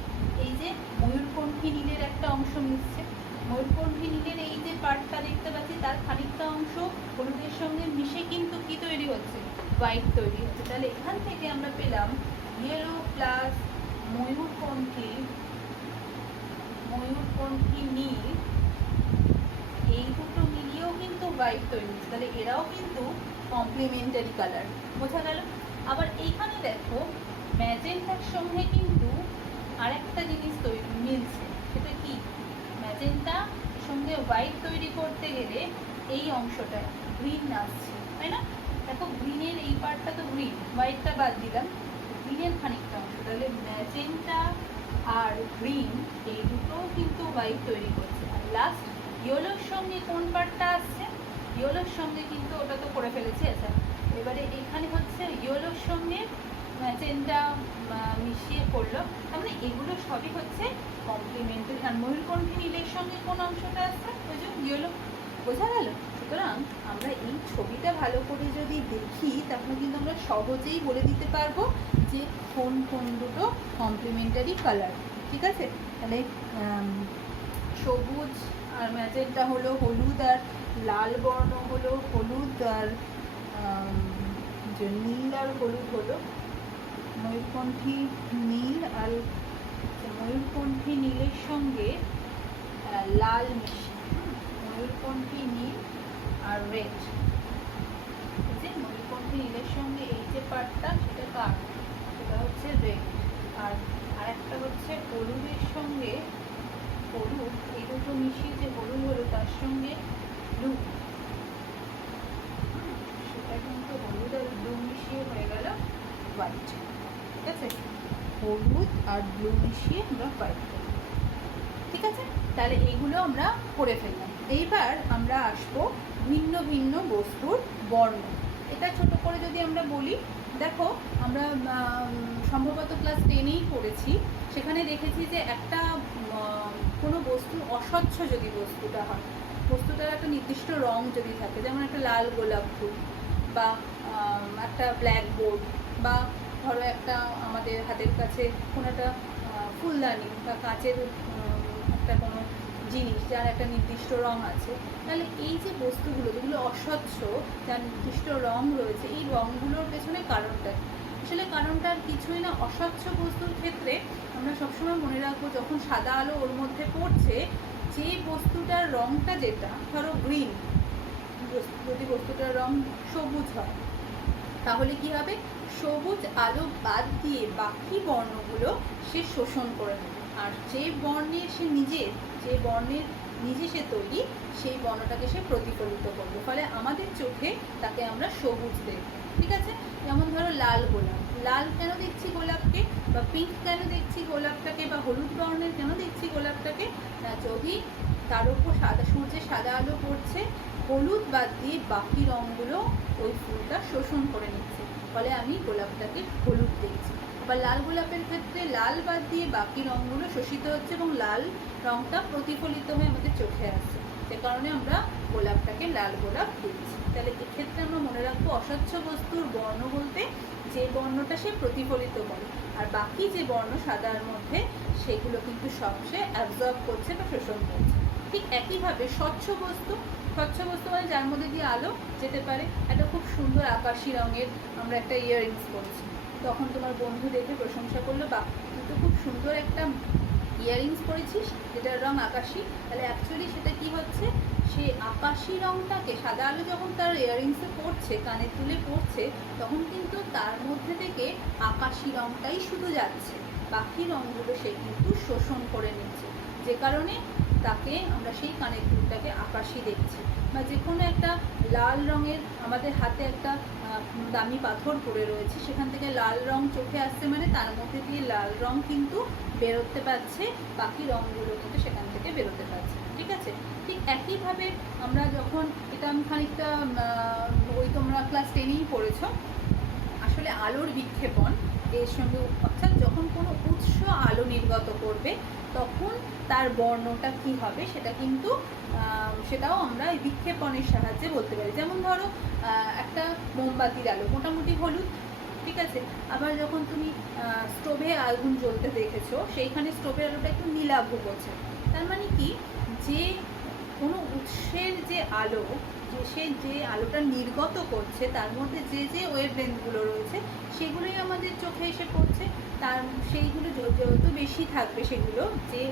এই যে ময়ূরকণ্ঠী নীলের একটা অংশ মিশছে, ময়ূরকণ্ঠী নীলের এই যে পার্টটা দেখতে পাচ্ছি তার খানিকটা অংশ হলুদের সঙ্গে মিশে কিন্তু কি তৈরি হচ্ছে, হোয়াইট তৈরি হচ্ছে। তাহলে এখান থেকে আমরা পেলাম ইয়েলো প্লাস ময়ূরকণ্ঠী নীল, এই দুটো মিলিয়েও কিন্তু হোয়াইট তৈরি হচ্ছে। তাহলে এরাও কিন্তু কমপ্লিমেন্টারি কালার, বোঝা গেল। আবার এইখানে দেখো ম্যাজেন্টার সঙ্গে কিন্তু আরেকটা জিনিস তৈরি মিলছে, সেটা কি, ম্যাজেন্টা সঙ্গে হোয়াইট তৈরি করতে গেলে এই অংশটায় গ্রিন আসছে, তাই না? দেখো গ্রিনের এই পার্টটা তো গ্রিন, হোয়াইটটা বাদ দিলাম, গ্রিনের খানিকটা অংশ, তাহলে ম্যাজেন্টা আর গ্রিন এই দুটোও কিন্তু হোয়াইট তৈরি করছে। আর লাস্ট ইয়েলোর সঙ্গে কোন পার্টটা আসছে, ইয়েলোর সঙ্গে কিন্তু ওটা তো করে ফেলেছে। আচ্ছা এবারে এখানে হচ্ছে ইয়েলোর সঙ্গে ম্যাজেন্টা মিশিয়ে পড়লো, তার মানে এগুলো সবই হচ্ছে কমপ্লিমেন্টারি। আর ময়ূরকণ্ঠী নীলের সঙ্গে কোন অংশটা আসছে, ওই যে ইয়েলো, বোঝা গেল। সুতরাং আমরা এই ছবিটা ভালো করে যদি দেখি তাহলে কিন্তু আমরা সহজেই বলে দিতে পারবো যে কোন কোন দুটো কমপ্লিমেন্টারি কালার। ঠিক আছে, তাহলে সবুজ আর ম্যাজেন্টা হলো হলুদ, আর লাল বর্ণ হলো হলুদ, আর যে নীল আর হলুদ হলো ময়ূরকণ্ঠী নীল, আর ময়ূরকণ্ঠী নীলের সঙ্গে লাল মিশি, ময়ূরকণ্ঠী নীল আর রেড, এই যে ময়ূরকণ্ঠী নীলের সঙ্গে এই যে পার্টটা সেটা কার, সেটা হচ্ছে রেড। আর আরেকটা হচ্ছে হলুদের সঙ্গে হলুদ, এই দুটো মিশিয়ে যে হলুদ হলো তার সঙ্গে ব্লু, সেটা কিন্তু হলুদ আর ব্লু মিশিয়ে হয়ে গেল হোয়াইট। ঠিক আছে, হলুদ আর ব্লু মিশিয়ে আমরা হোয়াইট করি। ঠিক আছে, তাহলে এইগুলো আমরা করে ফেললাম। এইবার আমরা আসবো ভিন্ন ভিন্ন বস্তুর বর্ণ। এটা ছোট করে যদি আমরা বলি, দেখো আমরা সম্ভবত ক্লাস 10-এই পড়েছি, সেখানে দেখেছি যে একটা কোনো বস্তু অস্বচ্ছ যদি বস্তুটা হয়, বস্তুটার একটা নির্দিষ্ট রং যদি থাকে, যেমন একটা লাল গোলাপ ফুল বা একটা ব্ল্যাকবোর্ড, বা ধরো একটা আমাদের হাতের কাছে কোনো একটা ফুলদানি বা কাচের একটা কোনো জিনিস যার একটা নির্দিষ্ট রং আছে, তাহলে এই যে বস্তুগুলো যেগুলো অস্বচ্ছ, যার নির্দিষ্ট রং রয়েছে, এই রঙগুলোর পেছনে কারণটা আসলে কারণটা আর কিছুই না। অস্বচ্ছ বস্তুর ক্ষেত্রে আমরা সবসময় মনে রাখবো যখন সাদা আলো ওর মধ্যে পড়ছে, যে বস্তুটার রংটা যেটা ধরো গ্রিন, যদি বস্তুটার রং সবুজ হয় তাহলে কি হবে, সবুজ আলো বাদ দিয়ে বাকি বর্ণগুলো সে শোষণ করে নেবে। আর যে বর্ণের সে নিজে সে তৈরি, সেই বর্ণটাকে সে প্রতিফলিত করবে, ফলে আমাদের চোখে তাকে আমরা সবুজ দেখব। ঠিক আছে, যেমন ধরো লাল গোলাপ, লাল কেন দেখছি গোলাপকে, বা পিঙ্ক কেন দেখছি গোলাপটাকে, বা হলুদ বর্ণের কেন দেখছি গোলাপটাকে, না যদি তার উপর সূর্যের সাদা আলো পড়ছে, হলুদ বাদ দিয়ে বাকি রঙগুলো ওই ফুলটা শোষণ করে নিচ্ছে, ফলে আমি গোলাপটাকে হলুদ দেখছি। বা লাল গোলাপের ক্ষেত্রে লাল বাদ দিয়ে বাকি রঙগুলো শোষিত হচ্ছে এবং লাল রঙটা প্রতিফলিত হয়ে আমাদের চোখে আসছে, সে কারণে আমরা গোলাপটাকে লাল গোলাপ দেখছি। তাহলে এক্ষেত্রে আমরা মনে রাখবো অস্বচ্ছ বস্তুর বর্ণ বলতে যে বর্ণটা সে প্রতিফলিত করে, আর বাকি যে বর্ণ সাদার মধ্যে সেগুলো কিন্তু সব সে অ্যাবজর্ব করছে বা শোষণ করছে। ঠিক একইভাবে স্বচ্ছ বস্তু মানে যার মধ্যে দিয়ে আলো যেতে পারে। একটা খুব সুন্দর আকাশি রঙের আমরা একটা ইয়াররিংস পরেছি, তখন তোমার বন্ধু দেখে প্রশংসা করলো, বা তুই তো খুব সুন্দর একটা ইয়াররিংস পরেছিস যেটার রং আকাশি। তাহলে অ্যাকচুয়ালি সেটা কি হচ্ছে, সে আকাশি রঙটাকে সাদা আলো যখন তার ইয়াররিংসে পড়ছে, কানের তুলে পড়ছে, তখন কিন্তু তার মধ্যে থেকে আকাশি রঙটাই শুধু যাচ্ছে, বাকি রঙগুলো সে কিন্তু শোষণ করে নিচ্ছে, যে কারণে তাকে আমরা সেই কানের দুলটাকে আকাশি দেখছি। বা যে কোনো একটা লাল রঙের, আমাদের হাতে একটা দামি পাথর পড়ে রয়েছে, সেখান থেকে লাল রং চোখে আসছে, মানে তার মধ্যে দিয়ে লাল রং কিন্তু বেরোতে পারছে, বাকি রঙগুলো কিন্তু সেখান থেকে বেরোতে পারছে। ঠিক আছে, ঠিক একইভাবে আমরা যখন এটা আমি খানিকটা ওই তোমরা ক্লাস 10-এই পড়েছো, আসলে আলোর বিক্ষেপণ এর সঙ্গে, অর্থাৎ যখন কোনো উৎস আলো নির্গত করবে তখন তার বর্ণটা কি হবে সেটা কিন্তু সেটাও আমরা এই বিক্ষেপণের সাহায্যে বলতে পারি। যেমন ধরো একটা মোমবাতির আলো মোটামুটি হলুদ, ঠিক আছে, আবার যখন তুমি স্টোভে আগুন জ্বলতে দেখেছো, সেইখানে স্টোভের আলোটা একটু নীলাভ হচ্ছে, তার মানে কি যে কোনো উৎসের যে আলো, যে আলোটা নির্গত করছে তার মধ্যে যে ওয়েভলেন্থগুলো রয়েছে সেগুলোই আমাদের চোখে এসে পড়ছে। তার সেইগুলো যত বেশি থাকবে, সেগুলো যে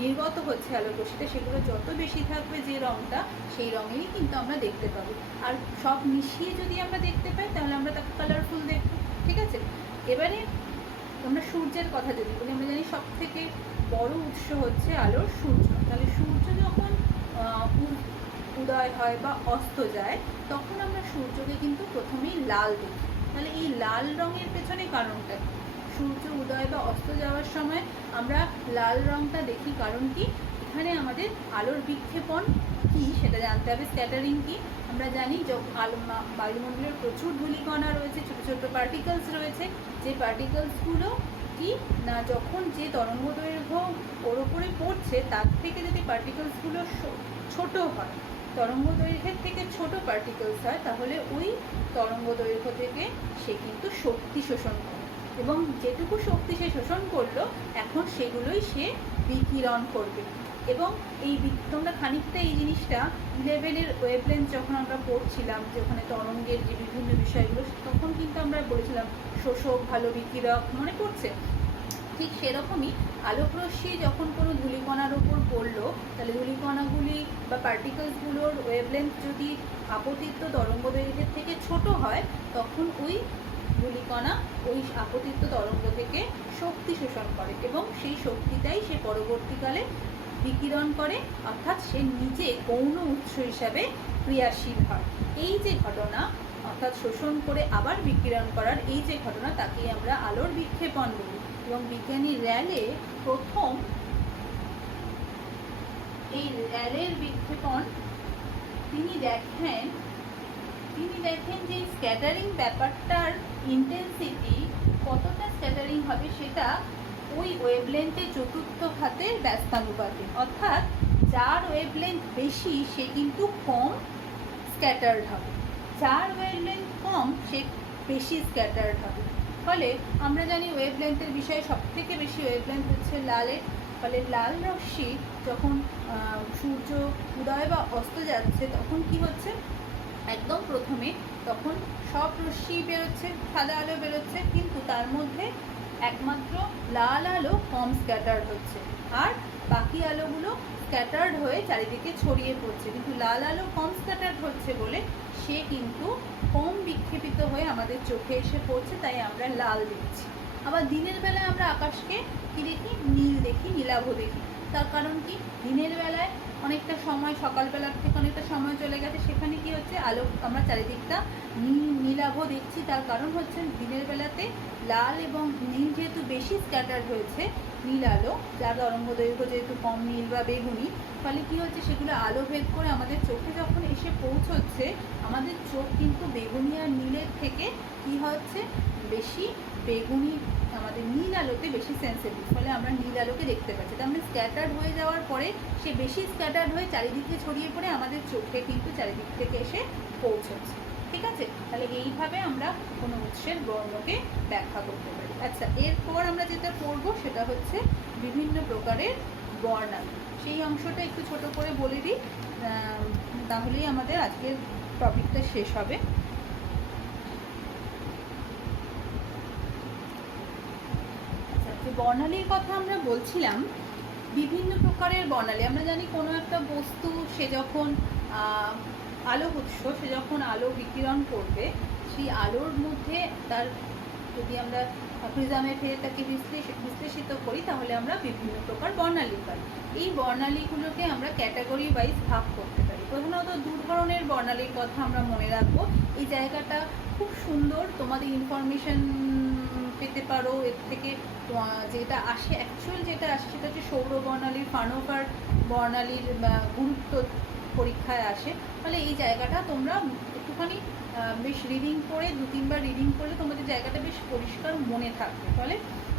নির্গত হচ্ছে আলোর রশ্মিটা, সেগুলো যত বেশি থাকবে যে রঙটা, সেই রঙেরই কিন্তু আমরা দেখতে পাবো। আর সব মিশিয়ে যদি আমরা দেখতে পাই তাহলে আমরা তাকে কালারফুল দেখবো। ঠিক আছে, এবারে আমরা সূর্যের কথা যদি বলি, আমরা জানি সব থেকে বড় উৎস হচ্ছে আলোর সূর্য। তাহলে সূর্য যখন উদয় হয় বা অস্ত যায়, তখন আমরা সূর্যকে কিন্তু প্রথমেই লাল দেখি। তাহলে এই লাল রঙের পেছনে কারণটা কি? সূর্য উদয় বা অস্ত যাওয়ার সময় আমরা লাল রঙটা দেখি, কারণ কি? এখানে আমাদের আলোর বিক্ষেপণ কি সেটা জানতে হবে। স্ক্যাটারিং কি? আমরা জানি বায়ুমণ্ডলের প্রচুর ধূলিকণা রয়েছে, ছোটো ছোটো পার্টিকেলস রয়েছে। যে পার্টিকেলসগুলো কি না, যখন যে তরঙ্গ দৈর্ঘ্য ওর ওপরে পড়ছে তার থেকে যদি পার্টিকেলসগুলো ছোট হয়, তরঙ্গ দৈর্ঘ্যের থেকে ছোট পার্টিকেলস হয়, তাহলে ওই তরঙ্গ দৈর্ঘ্য থেকে সে কিন্তু শক্তি শোষণ করে, এবং যেটুকু শক্তি সে শোষণ করলো এখন সেগুলোই সে বিকিরণ করবে। এবং তোমরা খানিকটা এই জিনিসটা 11-এর ওয়েভলেন্থ যখন আমরা পড়ছিলাম, যে ওখানে তরঙ্গের যে বিভিন্ন বিষয়গুলো, তখন কিন্তু আমরা বলেছিলাম শোষক ভালো বিকিরক, মনে পড়ছে? ঠিক সেরকমই আলোকরশ্মি যখন কোনো ধূলিকণার ওপর পড়লো, তাহলে ধূলিকণাগুলি বা পার্টিকেলসগুলোর ওয়েভলেন্থ যদি আপতিত তরঙ্গ দৈর্ঘ্যের থেকে ছোট হয়, তখন ওই ধূলিকণা ওই আপতিত তরঙ্গ থেকে শক্তি শোষণ করে, এবং সেই শক্তিটাই সে পরবর্তীকালে বিকিরণ করে, অর্থাৎ সে নিজে গৌণ উৎস হিসাবে ক্রিয়াশীল হয়। এই যে ঘটনা, অর্থাৎ শোষণ করে আবার বিকিরণ করার এই যে ঘটনা, তাকে আমরা আলোর বিক্ষেপণ বলি। এবং বিজ্ঞানী র্যালে প্রথম এই র্যালের বিক্ষেপণ তিনি দেখেন যে স্ক্যাটারিং ব্যাপারটার ইন্টেন্সিটি কতটা স্ক্যাটারিং হবে, সেটা ওই ওয়েভলেন্থের চতুর্থ ঘাতের ব্যস্তানুপাতে। অর্থাৎ যার ওয়েভলেন্থ বেশি সে কিন্তু কম স্ক্যাটার্ড হবে, যার ওয়েভলেন্থ কম সে বেশি স্ক্যাটার্ড হবে। ফলে আমরা জানি ওয়েভলেন্থের বিষয়ে সবথেকে বেশি ওয়েভলেন্থ হচ্ছে লালের। ফলে লাল রশ্মি যখন সূর্য উদয় বা অস্ত যাচ্ছে, তখন কি হচ্ছে, একদম প্রথমে তখন সব রশ্মি বেরোচ্ছে, সাদা আলো বেরোচ্ছে, কিন্তু তার মধ্যে একমাত্র লাল আলো কম স্ক্যাটার্ড হচ্ছে, আর বাকি আলোগুলো স্ক্যাটার্ড হয়ে চারিদিকে ছড়িয়ে পড়ছে। কিন্তু লাল আলো কম স্ক্যাটার্ড হচ্ছে বলে সে কিন্তু কম বিক্ষেপিত হয়ে আমাদের চোখে এসে পড়ছে, তাই আমরা লাল দেখছি। আবার দিনের বেলায় আমরা আকাশকে কী দেখি? নীল দেখি, নীলাভ দেখি। তার কারণ কি? দিনের বেলায় অনেকটা সময়, সকালবেলার থেকে অনেকটা সময় চলে গেছে, সেখানে কি হচ্ছে, আলো আমরা চারিদিকটা নীলাভ দেখছি। তার কারণ হচ্ছে দিনের বেলাতে লাল এবং নীল যেহেতু বেশি স্ক্যাটার্ড হয়েছে, নীল আলো যার তরঙ্গ দৈর্ঘ্য যেহেতু কম, নীল বা বেগুনি, ফলে কী হচ্ছে, সেগুলো আলো ভেদ করে আমাদের চোখে যখন এসে পৌঁছচ্ছে, আমাদের চোখ কিন্তু বেগুনি আর নীলের থেকে কী হচ্ছে, বেশি বেগুনি, আমাদের নীল আলোতে বেশি সেন্সিটিভ। ফলে আমরা নীল আলোকে দেখতে পাচ্ছি। তার মানে স্ক্যাটার্ড হয়ে যাওয়ার পরে সে বেশি স্ক্যাটার্ড হয়ে চারিদিকে ছড়িয়ে পড়ে আমাদের চোখে কিন্তু চারিদিক থেকে এসে পৌঁছচ্ছে। ঠিক আছে, তাহলে এইভাবে আমরা কোনো উৎসের বর্ণকে ব্যাখ্যা করতে পারি। আচ্ছা, এরপর আমরা যেটা পড়ব সেটা হচ্ছে বিভিন্ন প্রকারের বর্ণালী। সেই অংশটা একটু ছোট করে বলে দিই, তাহলেই আমাদের আজকের টপিকটা শেষ হবে। বর্ণালীর কথা আমরা বলছিলাম, বিভিন্ন প্রকারের বর্ণালী। আমরা জানি কোনো একটা বস্তু সে যখন আলোক উৎস, সে যখন আলো বিকিরণ করবে, সেই আলোর মধ্যে তার যদি আমরা প্রিজমে ফেলে তাকে বিশ্লেষিত করি, তাহলে আমরা বিভিন্ন প্রকার বর্ণালী পাই। এই বর্ণালীগুলোকে আমরা ক্যাটাগরি ওয়াইজ ভাগ করতে পারি। প্রধানত দু ধরনের বর্ণালীর কথা আমরা মনে রাখবো। এই জায়গাটা খুব সুন্দর, তোমাদের ইনফরমেশন পেতে পারো এর থেকে। যেটা আসে, অ্যাকচুয়াল যেটা আসে সেটা হচ্ছে সৌর বর্ণালীর, ফার্নহাউফার বর্ণালীর গুরুত্ব পরীক্ষায় আসে। ফলে এই জায়গাটা তোমরা একটুখানি বেশ রিডিং করে, 2-3 বার রিডিং করলে তোমাদের জায়গাটা বেশ পরিষ্কার মনে থাকবে। ফলে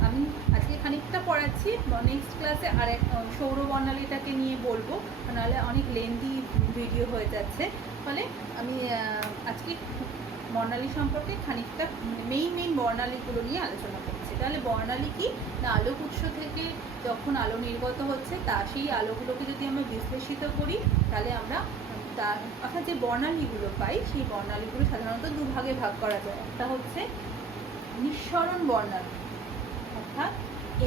আমি আজকে খানিকটা পড়াচ্ছি, নেক্সট ক্লাসে আর এক সৌর বর্ণালীটাকে নিয়ে বলবো, নাহলে অনেক লেন্দি ভিডিও হয়ে যাচ্ছে। ফলে আমি আজকে বর্ণালী সম্পর্কে খানিকটা মেইন বর্ণালীগুলো নিয়ে আলোচনা করছি। তাহলে বর্ণালী কি না, আলোক উৎস থেকে যখন আলো নির্গত হচ্ছে সেই আলোগুলোকে যদি আমরা বিশ্লেষিত করি তাহলে আমরা তার অর্থাৎ যে বর্ণালীগুলো পাই সেই বর্ণালীগুলো সাধারণত দুভাগে ভাগ করা যায়। একটা হচ্ছে নিঃসরণ বর্ণালী অর্থাৎ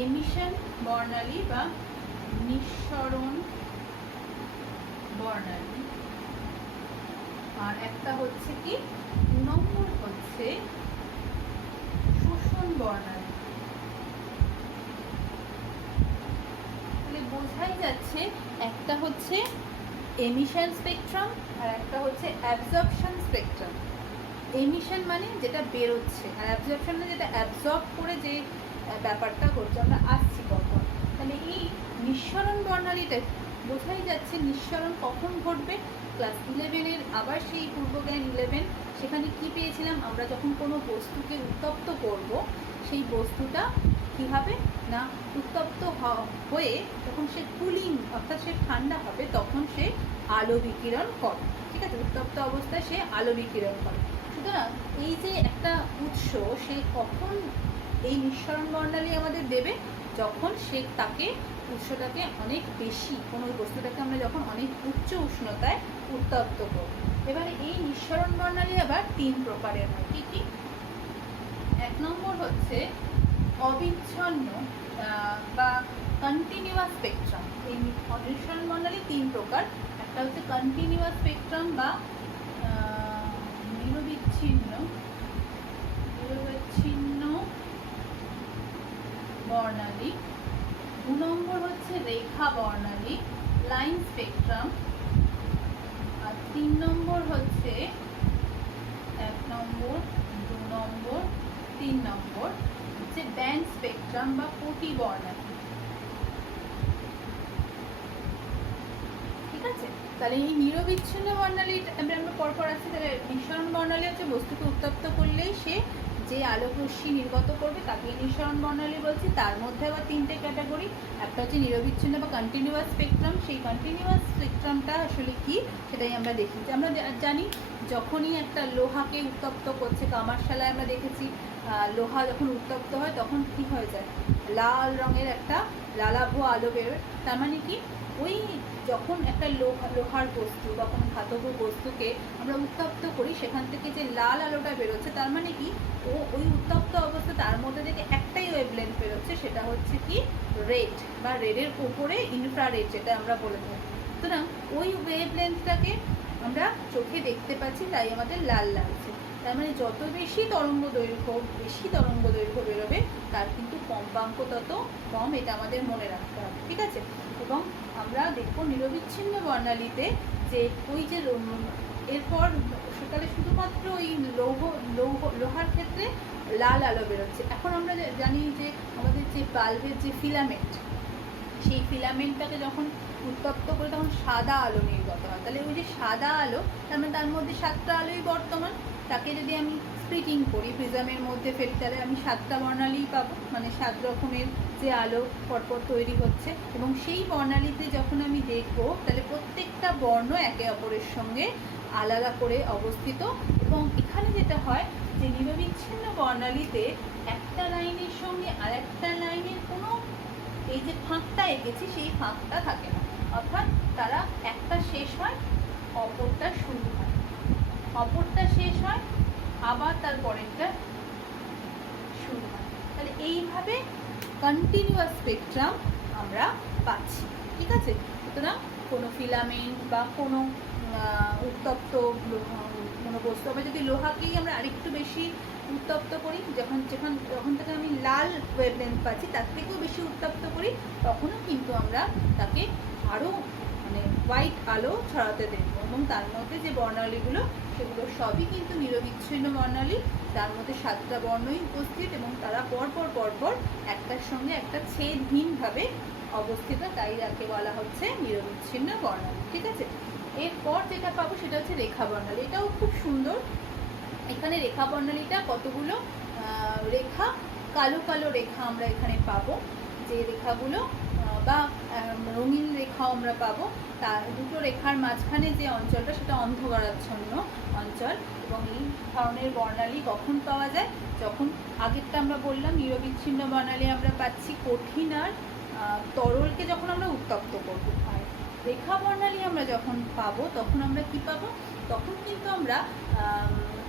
এমিশন বর্ণালী বা নিঃসরণ বর্ণালী, আর একটা হচ্ছে কি 2 নম্বর হচ্ছে শোষণ বর্ণালী। তাহলে বোঝাই যাচ্ছে একটা হচ্ছে এমিশন স্পেকট্রাম আর একটা হচ্ছে অ্যাবজর্পশন স্পেকট্রাম। এমিশন মানে যেটা বেরোচ্ছে, আর অ্যাবজর্পশন মানে যেটা অ্যাবজর্ব করে যে ব্যাপারটা ঘটছে, আমরা আসছি কখন। তাহলে এই নিঃসরণ বর্ণালীটা বোঝাই যাচ্ছে নিঃসরণ কখন ঘটবে। ক্লাস 11-এর আবার সেই পূর্বজ্ঞান 11, সেখানে কি পেয়েছিলাম আমরা, যখন কোনো বস্তুকে উত্তপ্ত করব সেই বস্তুটা কী হবে না, উত্তপ্ত হয়ে যখন সে কুলিং অর্থাৎ সে ঠান্ডা হবে তখন সে আলো বিকিরণ করে। ঠিক আছে, উত্তপ্ত অবস্থায় সে আলো বিকিরণ করে। সুতরাং এই যে একটা উৎস, সে কখন এই নিঃসরণ বর্ণালী আমাদের দেবে, যখন সে তাকে উৎসটাকে অনেক বেশি, কোনো বস্তুটাকে আমরা যখন অনেক উচ্চ উষ্ণতায় উত্তপ্ত করব। এবারে এই নিঃসরণ বর্ণালী আবার 3 প্রকারের হয়। কী কী? 1 নম্বর হচ্ছে অবিচ্ছন্ন বা কন্টিনিউয়াস স্পেকট্রাম। এই নিঃসরণ বর্ণালী 3 প্রকার। একটা হচ্ছে কন্টিনিউয়াস স্পেকট্রাম বা নিরবিচ্ছিন্ন বর্ণালী। 2 নম্বর হচ্ছে রেখা বর্ণালী, লাইন স্পেকট্রাম। আর 3 নম্বর হচ্ছে 1 নম্বর 2 নম্বর 3 নম্বর হচ্ছে ব্যান্ড স্পেকট্রাম বা কোটি বর্ণালী। ঠিক আছে, তাহলে এই নিরবিচ্ছিন্ন বর্ণালী আমরা পরপর আছে। তাহলে নিঃসরণ বর্ণালী হচ্ছে বস্তুকে উত্তপ্ত করলেই সে যে আলোক রশ্মি নির্গত করবে তাকে নিঃসরণ বর্ণালী বলছি। তার মধ্যে আবার 3টে ক্যাটাগরি। একটা হচ্ছে নিরবিচ্ছিন্ন বা কন্টিনিউয়াস স্পেকট্রাম। সেই কন্টিনিউয়াস স্পেকট্রামটা আসলে কি সেটাই আমরা দেখি। আমরা জানি যখনই একটা লোহাকে উত্তপ্ত করছে, কামারশালায় আমরা দেখেছি লোহা যখন উত্তপ্ত হয় তখন কি হয়ে যায়, লাল রঙের একটা লালাভ আলো বেরোয়। তার মানে কি, ওই যখন একটা লোহার বস্তু বা কোনো ধাতব বস্তুকে আমরা উত্তপ্ত করি সেখান থেকে যে লাল আলোটা বেরোচ্ছে, তার মানে কি ওই উত্তপ্ত অবস্থা তার মধ্যে থেকে একটাই ওয়েভলেন্থ বেরোচ্ছে, সেটা হচ্ছে কি রেড বা রেডের উপরে ইনফ্রারেড যেটা আমরা বলে থাকি। সুতরাং ওই ওয়েভলেন্থটাকে আমরা চোখে দেখতে পাচ্ছি, তাই আমাদের লাল লাগছে। তার মানে যত বেশি তরঙ্গ দৈর্ঘ্য বেরোবে তার কিন্তু কম্পাঙ্ক তত কম, এটা আমাদের মনে রাখতে হবে। ঠিক আছে, এবং আমরা দেখব নিরবিচ্ছিন্ন বর্ণালীতে যে ওই যে এরপর সেখানে শুধুমাত্র ওই লোহার ক্ষেত্রে লাল আলো বেরোচ্ছে। এখন আমরা জানি যে আমাদের যে বাল্বের যে ফিলামেন্ট, সেই ফিলামেন্টটাকে যখন উত্তপ্ত করে তখন সাদা আলো নির্গত হয়। তাহলে ওই যে সাদা আলো, তার মধ্যে 7টা আলোই বর্তমান। তাকে যদি আমি স্প্লিটিং করি, প্রিজমের মধ্যে ফেলি, তাহলে আমি 7টা বর্ণালীই পাবো, মানে 7 রকমের যে আলো পরপর তৈরি হচ্ছে। এবং সেই বর্ণালীতে যখন আমি দেখব তাহলে প্রত্যেকটা বর্ণ একে অপরের সঙ্গে আলাদা করে অবস্থিত। এবং এখানে যেটা হয় যে নিরবিচ্ছিন্ন বর্ণালীতে একটা লাইনের সঙ্গে আর একটা লাইনের কোনো এই যে ফাঁকটা এঁকেছি সেই ফাঁকটা থাকে না, অর্থাৎ তারা একটা শেষ হয় অপরটা শুরু হয়, অপরটা শেষ হয় আবার তার পরেরটা শুরু হয়। তাহলে এইভাবে কন্টিনিউয়াস স্পেকট্রাম আমরা পাচ্ছি। ঠিক আছে, সুতরাং কোনো ফিলামেন্ট বা কোনো উত্তপ্ত কোনো বস্তু, আবার যদি লোহাকেই আমরা আরেকটু বেশি উত্তপ্ত করি, যখন থেকে আমি লাল ওয়েভলেন্থ পাচ্ছি তার থেকেও বেশি উত্তপ্ত করি, তখনও কিন্তু আমরা তাকে আরও মানে হোয়াইট আলো ছড়াতে দেব। এবং তার মধ্যে যে বর্ণালীগুলো সেগুলো সবই কিন্তু নিরবিচ্ছিন্ন বর্ণালী। তার মধ্যে 7টা বর্ণই উপস্থিত এবং তারা পরপর একটার সঙ্গে একটা ছেদহীনভাবে অবস্থিত, তাই যাকে বলা হচ্ছে নিরবিচ্ছিন্ন বর্ণালী। ঠিক আছে, এরপর যেটা পাবো সেটা হচ্ছে রেখা বর্ণালী। এটাও খুব সুন্দর। এখানে রেখা বর্ণালীটা কতগুলো রেখা, কালো রেখা আমরা এখানে পাবো, যে রেখাগুলো বা রঙিন রেখাও আমরা পাবো। তার দুটো রেখার মাঝখানে যে অঞ্চলটা সেটা অন্ধকারাচ্ছন্ন অঞ্চল। এবং এই ধরনের বর্ণালী কখন পাওয়া যায়? যখন আগেরটা আমরা বললাম নিরবিচ্ছিন্ন বর্ণালী আমরা পাচ্ছি কঠিন আর তরলকে যখন আমরা উত্তপ্ত করবো। আর রেখা বর্ণালী আমরা যখন পাবো তখন আমরা কি পাবো? তখন কিন্তু আমরা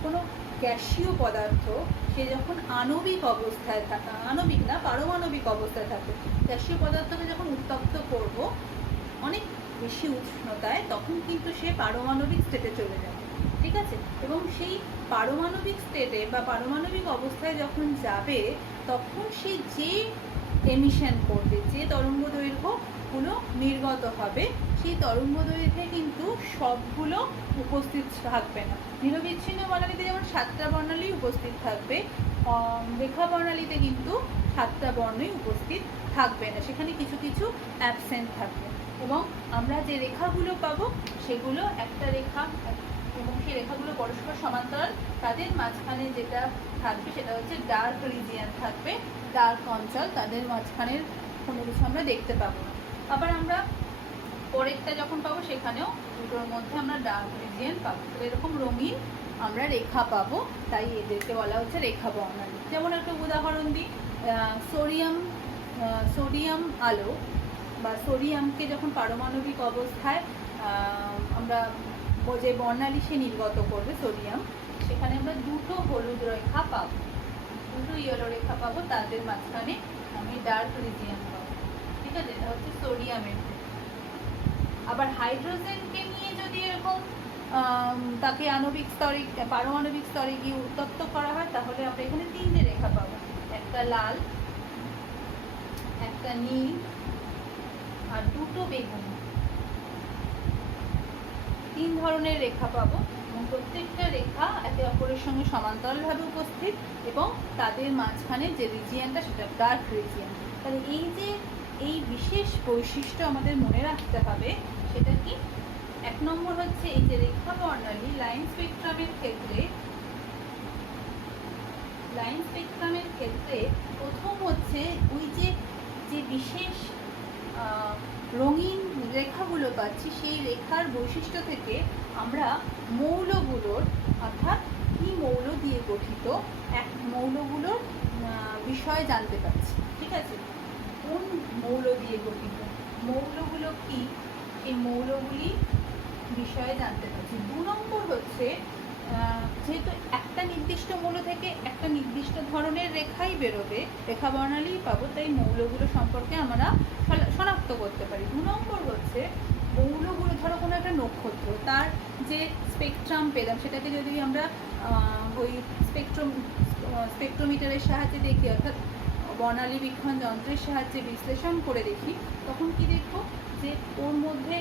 কোনো গ্যাসীয় পদার্থ সে যখন আণবিক অবস্থায় থাকে, আণবিক না পারমাণবিক অবস্থায় থাকে, গ্যাসীয় পদার্থকে যখন উত্তপ্ত করব অনেক বেশি উষ্ণতায়, তখন কিন্তু সে পারমাণবিক স্টেটে চলে যাবে। ঠিক আছে? এবং সেই পারমাণবিক স্টেটে বা পারমাণবিক অবস্থায় যখন যাবে তখন সে যে এমিশন করবে, যে তরঙ্গ দৈর্ঘ্যগুলো নির্গত হবে, সেই তরঙ্গ দৈর্ঘ্যে কিন্তু সবগুলো উপস্থিত থাকবে না। নিরবিচ্ছিন্ন বর্ণালীতে যেমন 7টা বর্ণালী উপস্থিত থাকবে, রেখা বর্ণালীতে কিন্তু 7টা বর্ণই উপস্থিত থাকবে না, সেখানে কিছু কিছু অ্যাবসেন্ট থাকবে। এবং আমরা যে রেখাগুলো পাবো সেগুলো একটা রেখা, এবং সেই রেখাগুলো পরস্পর সমান্তরাল, তাদের মাঝখানে যেটা থাকবে সেটা হচ্ছে ডার্ক রিজিয়ান থাকবে, ডার্ক অঞ্চল, তাদের মাঝখানের কোনো কিছু আমরা দেখতে পাবো না। আবার আমরা পরেরটা যখন পাবো সেখানেও দুটোর মধ্যে আমরা ডার্ক রিজিয়ান পাবো। তো এরকম রঙিন আমরা রেখা পাবো, তাই এদেরকে বলা হচ্ছে রেখা বর্ণালী। যেমন একটা উদাহরণ দিই, সোডিয়াম আলো বা সোডিয়ামকে যখন পারমাণবিক অবস্থায় আমরা যে বর্ণালী সে নির্গত করবে সোডিয়াম, সেখানে আমরা দুটো হলুদ রেখা পাবো, দুটো ইয়েলো রেখা পাবো, তাদের মাঝখানে আমি ডার্ক রিজিয়ান পাবো। ঠিক আছে? এটা হচ্ছে সোডিয়ামের। আবার হাইড্রোজেনকে নিয়ে যদি এরকম তাকে আণবিক স্তরে পারমাণবিক স্তরে গিয়ে উত্তপ্ত করা হয়, তাহলে আমরা এখানে 3টে রেখা পাবো, একটা লাল, একটা নীল আর দুটো বেগুনি। 3 ধরনের রেখা পাবো, এবং প্রত্যেকটা রেখা একে অপরের সঙ্গে সমান্তরালভাবে উপস্থিত, এবং তাদের মাঝখানে যে রিজিয়ানটা সেটা ডার্ক রিজিয়ান। তাহলে এই যে এই বিশেষ বৈশিষ্ট্য আমাদের মনে রাখতে হবে, সেটা কি? 1 নম্বর হচ্ছে এই যে রেখা বর্ণালী লাইন স্পেকট্রামের ক্ষেত্রে প্রথম হচ্ছে ওই যে বিশেষ রঙিন রেখাগুলো পাচ্ছি, সেই রেখার বৈশিষ্ট্য থেকে আমরা মৌলগুলোর, অর্থাৎ কি মৌল দিয়ে গঠিত, মৌলগুলোর বিষয়ে জানতে পারছি। ঠিক আছে? কোন মৌল দিয়ে গঠিত, মৌলগুলো কি, এই মৌলগুলি বিষয়ে জানতে পারছি। 2 নম্বর হচ্ছে যেহেতু একটা নির্দিষ্ট মৌল থেকে একটা নির্দিষ্ট ধরনের রেখাই বেরোবে, রেখা বর্ণালী পাবো, তাই মৌলগুলো সম্পর্কে আমরা শনাক্ত করতে পারি। 2 নম্বর হচ্ছে মৌলগুলো, ধরো কোনো একটা নক্ষত্র, তার যে স্পেকট্রাম পেলাম সেটাকে যদি আমরা ওই স্পেকট্রোমিটারের সাহায্যে দেখি, অর্থাৎ বর্ণালী বীক্ষণ যন্ত্রের সাহায্যে বিশ্লেষণ করে দেখি, তখন কি দেখবো যে ওর মধ্যে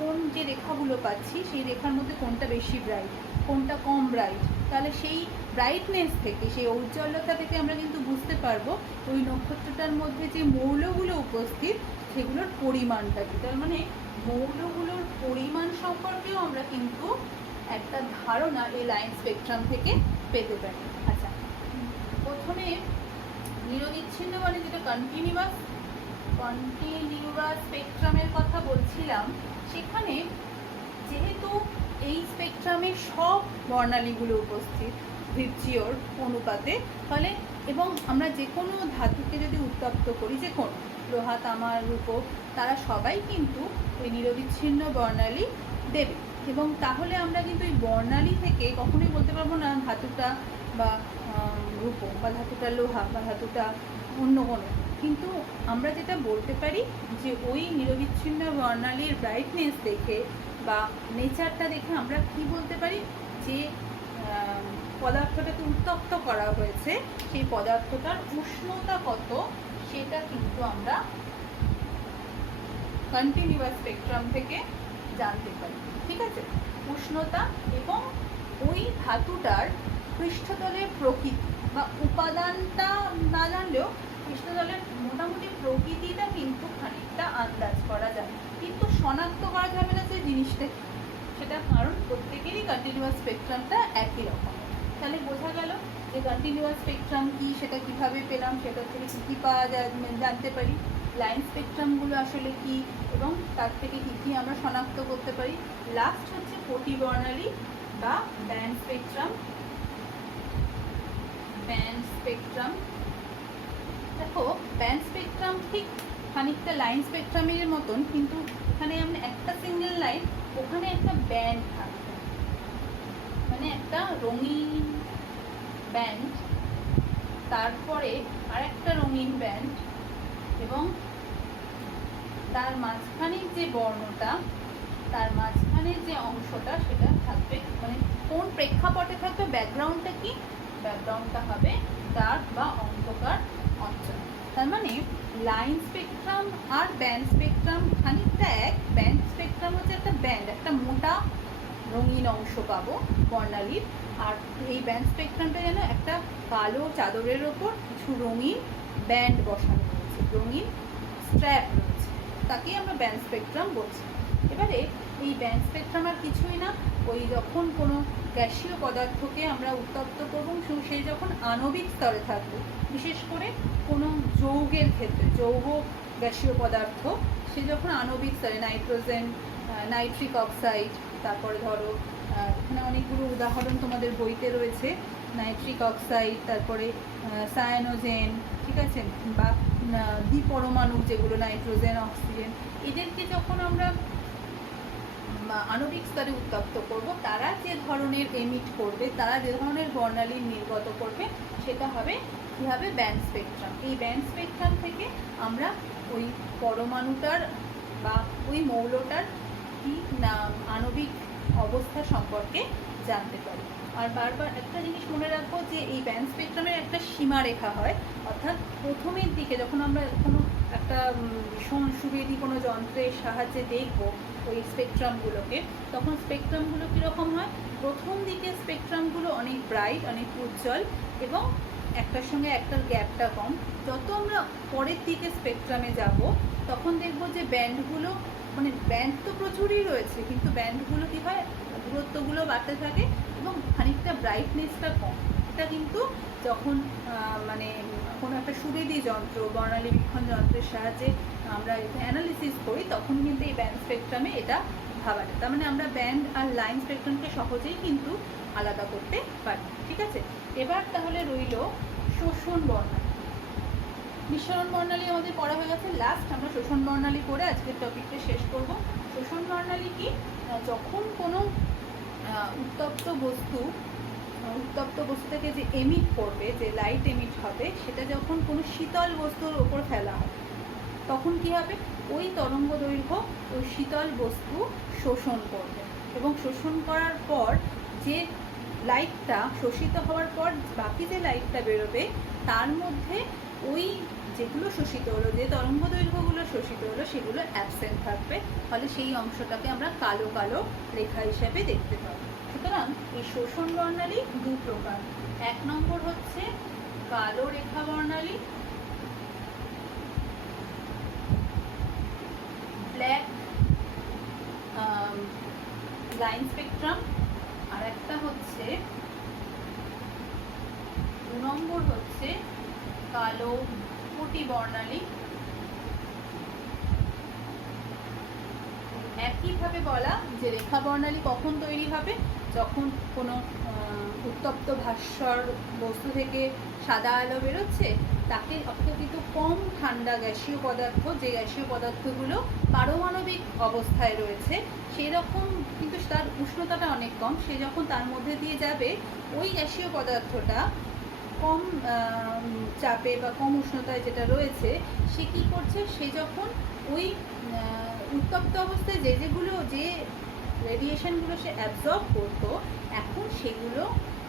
কোন যে রেখাগুলো পাচ্ছি সেই রেখার মধ্যে কোনটা বেশি ব্রাইট, কোনটা কম ব্রাইট। তাহলে সেই ব্রাইটনেস থেকে, সেই ঔজ্জ্বল্যতা থেকে আমরা কিন্তু বুঝতে পারবো ওই নক্ষত্রটার মধ্যে যে মৌলগুলো উপস্থিত সেগুলোর পরিমাণটা কি। তার মানে মৌলগুলোর পরিমাণ সম্পর্কেও আমরা কিন্তু একটা ধারণা এই লাইন স্পেকট্রাম থেকে পেতে পারি। আচ্ছা, প্রথমে নিরবিচ্ছিন্ন মানে যেটা কন্টিনিউয়াস স্পেকট্রামের কথা বলছিলাম, সেখানে যেহেতু এই স্পেকট্রামে সব বর্ণালীগুলো উপস্থিত ভির্চিওর অনুপাতে, ফলে এবং আমরা যে কোনো ধাতুকে যদি উত্তপ্ত করি, যে কোনো লোহা, তামা, রূপো, তারা সবাই কিন্তু ওই নিরবিচ্ছিন্ন বর্ণালী দেবে। এবং তাহলে আমরা কিন্তু এই বর্ণালী থেকে কখনোই বলতে পারবো না ধাতুটা বা রূপো বা ধাতুটা লোহা বা ধাতুটা অন্য কোনো, কিন্তু আমরা যেটা বলতে পারি যে ওই নিরবিচ্ছিন্ন বর্ণালীর ব্রাইটনেস দেখে বা নেচারটা দেখে আমরা কি বলতে পারি, যে পদার্থটাকে উত্তপ্ত করা হয়েছে সেই পদার্থটার উষ্ণতা কত, সেটা কিন্তু আমরা কন্টিনিউয়াস স্পেকট্রাম থেকে জানতে পারি। ঠিক আছে? উষ্ণতা এবং ওই ধাতুটার পৃষ্ঠতলের প্রকৃতি বা উপাদানটা না জানলেও পৃষ্ঠতলের মোটামুটি প্রকৃতিটা কিন্তু খানিকটা আন্দাজ করা যায়, কিন্তু শনাক্ত করা যাবে না যে জিনিসটা কী, সেটা কারণ প্রত্যেকেরই কন্টিনিউয়াস স্পেকট্রামটা একই রকম। তাহলে বোঝা গেল যে কন্টিনিউয়াস স্পেকট্রাম কী, সেটা কীভাবে পেলাম, সেটা থেকে কী কী পাওয়া যায় জানতে পারি। লাইন স্পেকট্রামগুলো আসলে কি এবং তার থেকে কী কী আমরা শনাক্ত করতে পারি। লাস্ট হচ্ছে কোটি বর্ণালী বা ব্যান্ড স্পেকট্রাম। ব্যান্ড স্পেকট্রাম, দেখো ব্যান্ড স্পেকট্রাম ঠিক খানিকটা লাইন স্পেকট্রামের মতন, কিন্তু এখানে আমরা একটা সিঙ্গেল লাইন, ওখানে একটা ব্যান্ড থাকবে, মানে একটা রঙিন ব্যান্ড, তারপরে আর একটা রঙিন ব্যান্ড, এবং তার মাঝখানের যে বর্ণটা, তার মাঝখানের যে অংশটা সেটা থাকবে, মানে কোন প্রেক্ষাপটে থাকবে, ব্যাকগ্রাউন্ডটা কি, ব্যাকগ্রাউন্ডটা হবে ডার্ক বা অন্ধকার অঞ্চল। তার মানে লাইন স্পেকট্রাম আর ব্যান্ড স্পেকট্রাম খানিকটা এক। ব্যান্ড স্পেকট্রাম হচ্ছে একটা ব্যান্ড, একটা মোটা রঙিন অংশ পাবো বর্ণালীর, আর এই ব্যান্ড স্পেকট্রামটা যেন একটা কালো চাদরের ওপর কিছু রঙিন ব্যান্ড বসানো রয়েছে, রঙিন স্ট্র্যাপ রয়েছে, তাকেই আমরা ব্যান্ড স্পেকট্রাম বলছি। এবারে এই ব্যান্ড স্পেকট্রাম আর কিছুই না, ওই যখন কোনো গ্যাসীয় পদার্থকে আমরা উত্তপ্ত করব, সে যখন আণবিক স্তরে থাকবে, বিশেষ করে কোনো যৌগের ক্ষেত্রে, যৌগ গ্যাসীয় পদার্থ, সে যখন আণবিক স্তরে, নাইট্রোজেন, নাইট্রিক অক্সাইড, তারপরে ধরো এখানে অনেকগুলো উদাহরণ তোমাদের বইতে রয়েছে, নাইট্রিক অক্সাইড, তারপরে সায়ানোজেন, ঠিক আছে, বা দ্বিপরমাণু যেগুলো নাইট্রোজেন, অক্সিজেন, এদেরকে যখন আমরা আণবিক স্তরে উত্তপ্ত করব, তারা যে ধরনের এমিট করবে, তারা যে ধরনের বর্ণালী নির্গত করবে, সেটা হবে কী হবে, ব্যান্ড স্পেকট্রাম। এই ব্যান্ড স্পেকট্রাম থেকে আমরা ওই পরমাণুটার বা ওই মৌলটার কি না আণবিক অবস্থা সম্পর্কে জানতে পারি। আর বারবার একটা জিনিস মনে রাখবো যে এই ব্যান্ড স্পেকট্রামের একটা সীমারেখা হয়, অর্থাৎ প্রথমের দিকে যখন আমরা কোনো একটা ভীষণ সুবেদী কোনো যন্ত্রের সাহায্যে দেখব ওই স্পেকট্রামগুলোকে, তখন স্পেকট্রামগুলো কীরকম হয়, প্রথম দিকে স্পেকট্রামগুলো অনেক ব্রাইট, অনেক উজ্জ্বল, এবং একটার সঙ্গে একটার গ্যাপটা কম। যত আমরা পরের দিকে স্পেকট্রামে যাব, তখন দেখব যে ব্যান্ডগুলো, মানে ব্যান্ড তো প্রচুরই রয়েছে, কিন্তু ব্যান্ডগুলো কী হয়, দূরত্বগুলো বাড়তে থাকে এবং খানিকটা ব্রাইটনেসটা কম। এটা কিন্তু যখন মানে কোনো একটা সুবেদী যন্ত্র, বর্ণালী বীক্ষণ যন্ত্রের সাহায্যে আমরা অ্যানালিসিস করি, তখন কিন্তু এই ব্যান্ড স্পেকট্রামে এটা ভাবা যায়। তার মানে আমরা ব্যান্ড আর লাইন স্পেকট্রামকে সহজেই কিন্তু আলাদা করতে পারি, ঠিক আছে। এবার তাহলে রইল শোষণ বর্ণালী। নিঃসরণ বর্ণালী আমাদের পড়া হয়ে গেছে, লাস্ট আমরা শোষণ বর্ণালী করে আজকের টপিকটা শেষ করব। শোষণ বর্ণালী কি, যখন কোনো উত্তপ্ত বস্তু থেকে যে এমিট করবে, যে লাইট এমিট হবে, সেটা যখন কোনো শীতল বস্তুর ওপর ফেলা হয়, তখন কি হবে, ওই তরঙ্গ দৈর্ঘ্য ওই শীতল বস্তু শোষণ করবে, এবং শোষণ করার পর যে লাইটটা শোষিত হওয়ার পর বাকি যে লাইটটা বেরোবে, তার মধ্যে ওই যেগুলো শোষিত হলো, যে তরঙ্গ দৈর্ঘ্যগুলো শোষিত হলো, সেগুলো অ্যাবসেন্ট থাকবে, ফলে সেই অংশটাকে আমরা কালো কালো রেখা হিসেবে দেখতে পাবো। সুতরাং এই শোষণ বর্ণালী দু প্রকার। এক নম্বর হচ্ছে কালো রেখা বর্ণালী, ব্ল্যাক লাইন স্পেকট্রাম, আর একটা হচ্ছে দু নম্বর হচ্ছে কালো কোটি বর্ণালী। একইভাবে বলা যে রেখা বর্ণালী কখন তৈরি হবে, যখন কোনো উত্তপ্ত ভাস্বর বস্তু থেকে সাদা আলো বেরোচ্ছে, তাকে অপেক্ষাকৃত কম ঠান্ডা গ্যাসীয় পদার্থ, যে গ্যাসীয় পদার্থগুলো পারমাণবিক অবস্থায় রয়েছে, সেই রকম কিন্তু তার উষ্ণতাটা অনেক কম, সে যখন তার মধ্যে দিয়ে যাবে, ওই গ্যাসীয় পদার্থটা কম চাপে বা কম উষ্ণতায় যেটা রয়েছে, সে কী করছে, সে যখন ওই উত্তপ্ত অবস্থায় যে রেডিয়েশনগুলো সে অ্যাবজর্ব করতো, এখন সেগুলো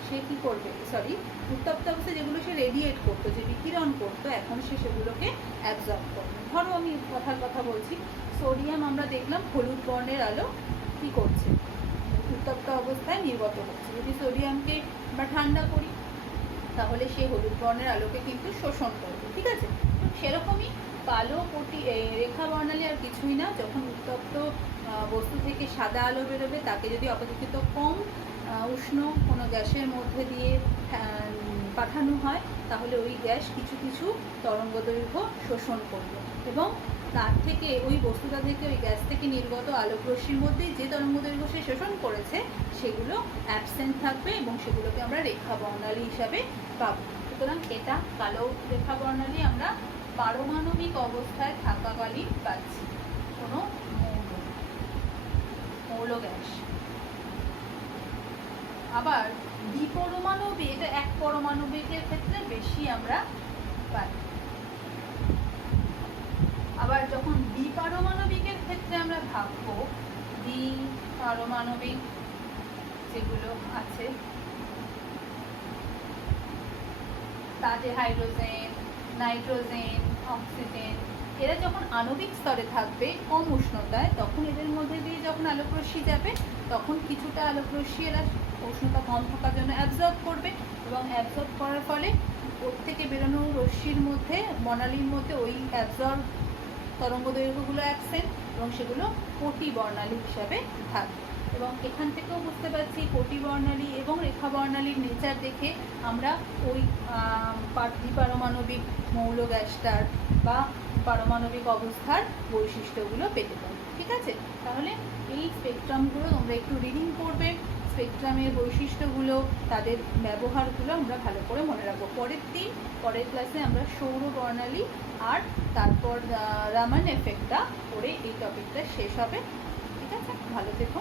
সে কী করবে, উত্তপ্ত অবস্থায় যেগুলো সে রেডিয়েট করতো, যে বিকিরণ করতো, এখন সে সেগুলোকে অ্যাবজর্ব করবে। ধরো আমি কথা বলছি, সোডিয়াম আমরা দেখলাম হলুদ বর্ণের আলো কী করছে, উত্তপ্ত অবস্থায় নির্গত হচ্ছে। যদি সোডিয়ামকে আমরা ঠান্ডা করি, তাহলে সেই হলুদ বর্ণের আলোকে কিন্তু শোষণ করবে, ঠিক আছে। সেরকমই কালো কোটি রেখা বর্ণালী আর কিছুই না, যখন উত্তপ্ত বস্তু থেকে সাদা আলো বেরোবে, তাকে যদি অপেক্ষাকৃত কম উষ্ণ কোনো গ্যাসের মধ্যে দিয়ে পাঠানো হয়, তাহলে ওই গ্যাস কিছু কিছু তরঙ্গ দৈর্ঘ্য শোষণ করবে। এবং তার থেকে ওই বস্তুটা থেকে ওই গ্যাস থেকে নির্গত আলোক রশ্মির মধ্যেই যে তরঙ্গদৈর্ঘ্য সে শোষণ করেছে সেগুলো অ্যাবসেন্ট থাকবে এবং সেগুলোকে আমরা রেখা বর্ণালী হিসাবে পাবো। সুতরাং এটা কালো রেখা বর্ণালী আমরা পারমাণবিক অবস্থায় থাকাকালীন পাচ্ছি, কোনো মৌল গ্যাস। আবার দ্বিপরমাণবিক, এটা এক পরমাণবিকের ক্ষেত্রে বেশি আমরা পাই। আবার যখন দ্বিপারমাণবিকের ক্ষেত্রে আমরা ভাববো, দ্বিপারমাণবিক যেগুলো আছে তাতে হাইড্রোজেন, নাইট্রোজেন, অক্সিজেন, এরা যখন আণবিক স্তরে থাকবে কম উষ্ণতায়, তখন এদের মধ্যে দিয়ে যখন আলোক রশ্মি যাবে তখন কিছুটা আলোক রশ্মি এরা উষ্ণতা কম থাকার জন্য অ্যাবজর্ব করবে এবং অ্যাবজর্ব করার ফলে ওর থেকে বেরোনো রশ্মির মধ্যে বর্ণালীর মধ্যে ওই অ্যাবজর্ব তরঙ্গদৈর্ঘ্যগুলো অ্যাবসেন্ট এবং সেগুলো কোটি বর্ণালী হিসাবে থাকবে। এবং এখান থেকেও বুঝতে পারছি কোটি বর্ণালী এবং রেখা বর্ণালীর নেচার দেখে আমরা ওই দ্বিপারমাণবিক মৌল গ্যাসটার বা পারমাণবিক অবস্থার বৈশিষ্ট্যগুলো পেতে পারি। ঠিক আছে, তাহলে এই স্পেকট্রামগুলো তোমরা একটু রিডিং করবে, স্পেকট্রামের বৈশিষ্ট্যগুলো, তাদের ব্যবহারগুলো আমরা ভালো করে মনে রাখবো। পরের ক্লাসে আমরা সৌর বর্ণালী আর তারপর রামান এফেক্টটা করে এই টপিকটা শেষ হবে। ঠিক আছে, ভালো থেকো।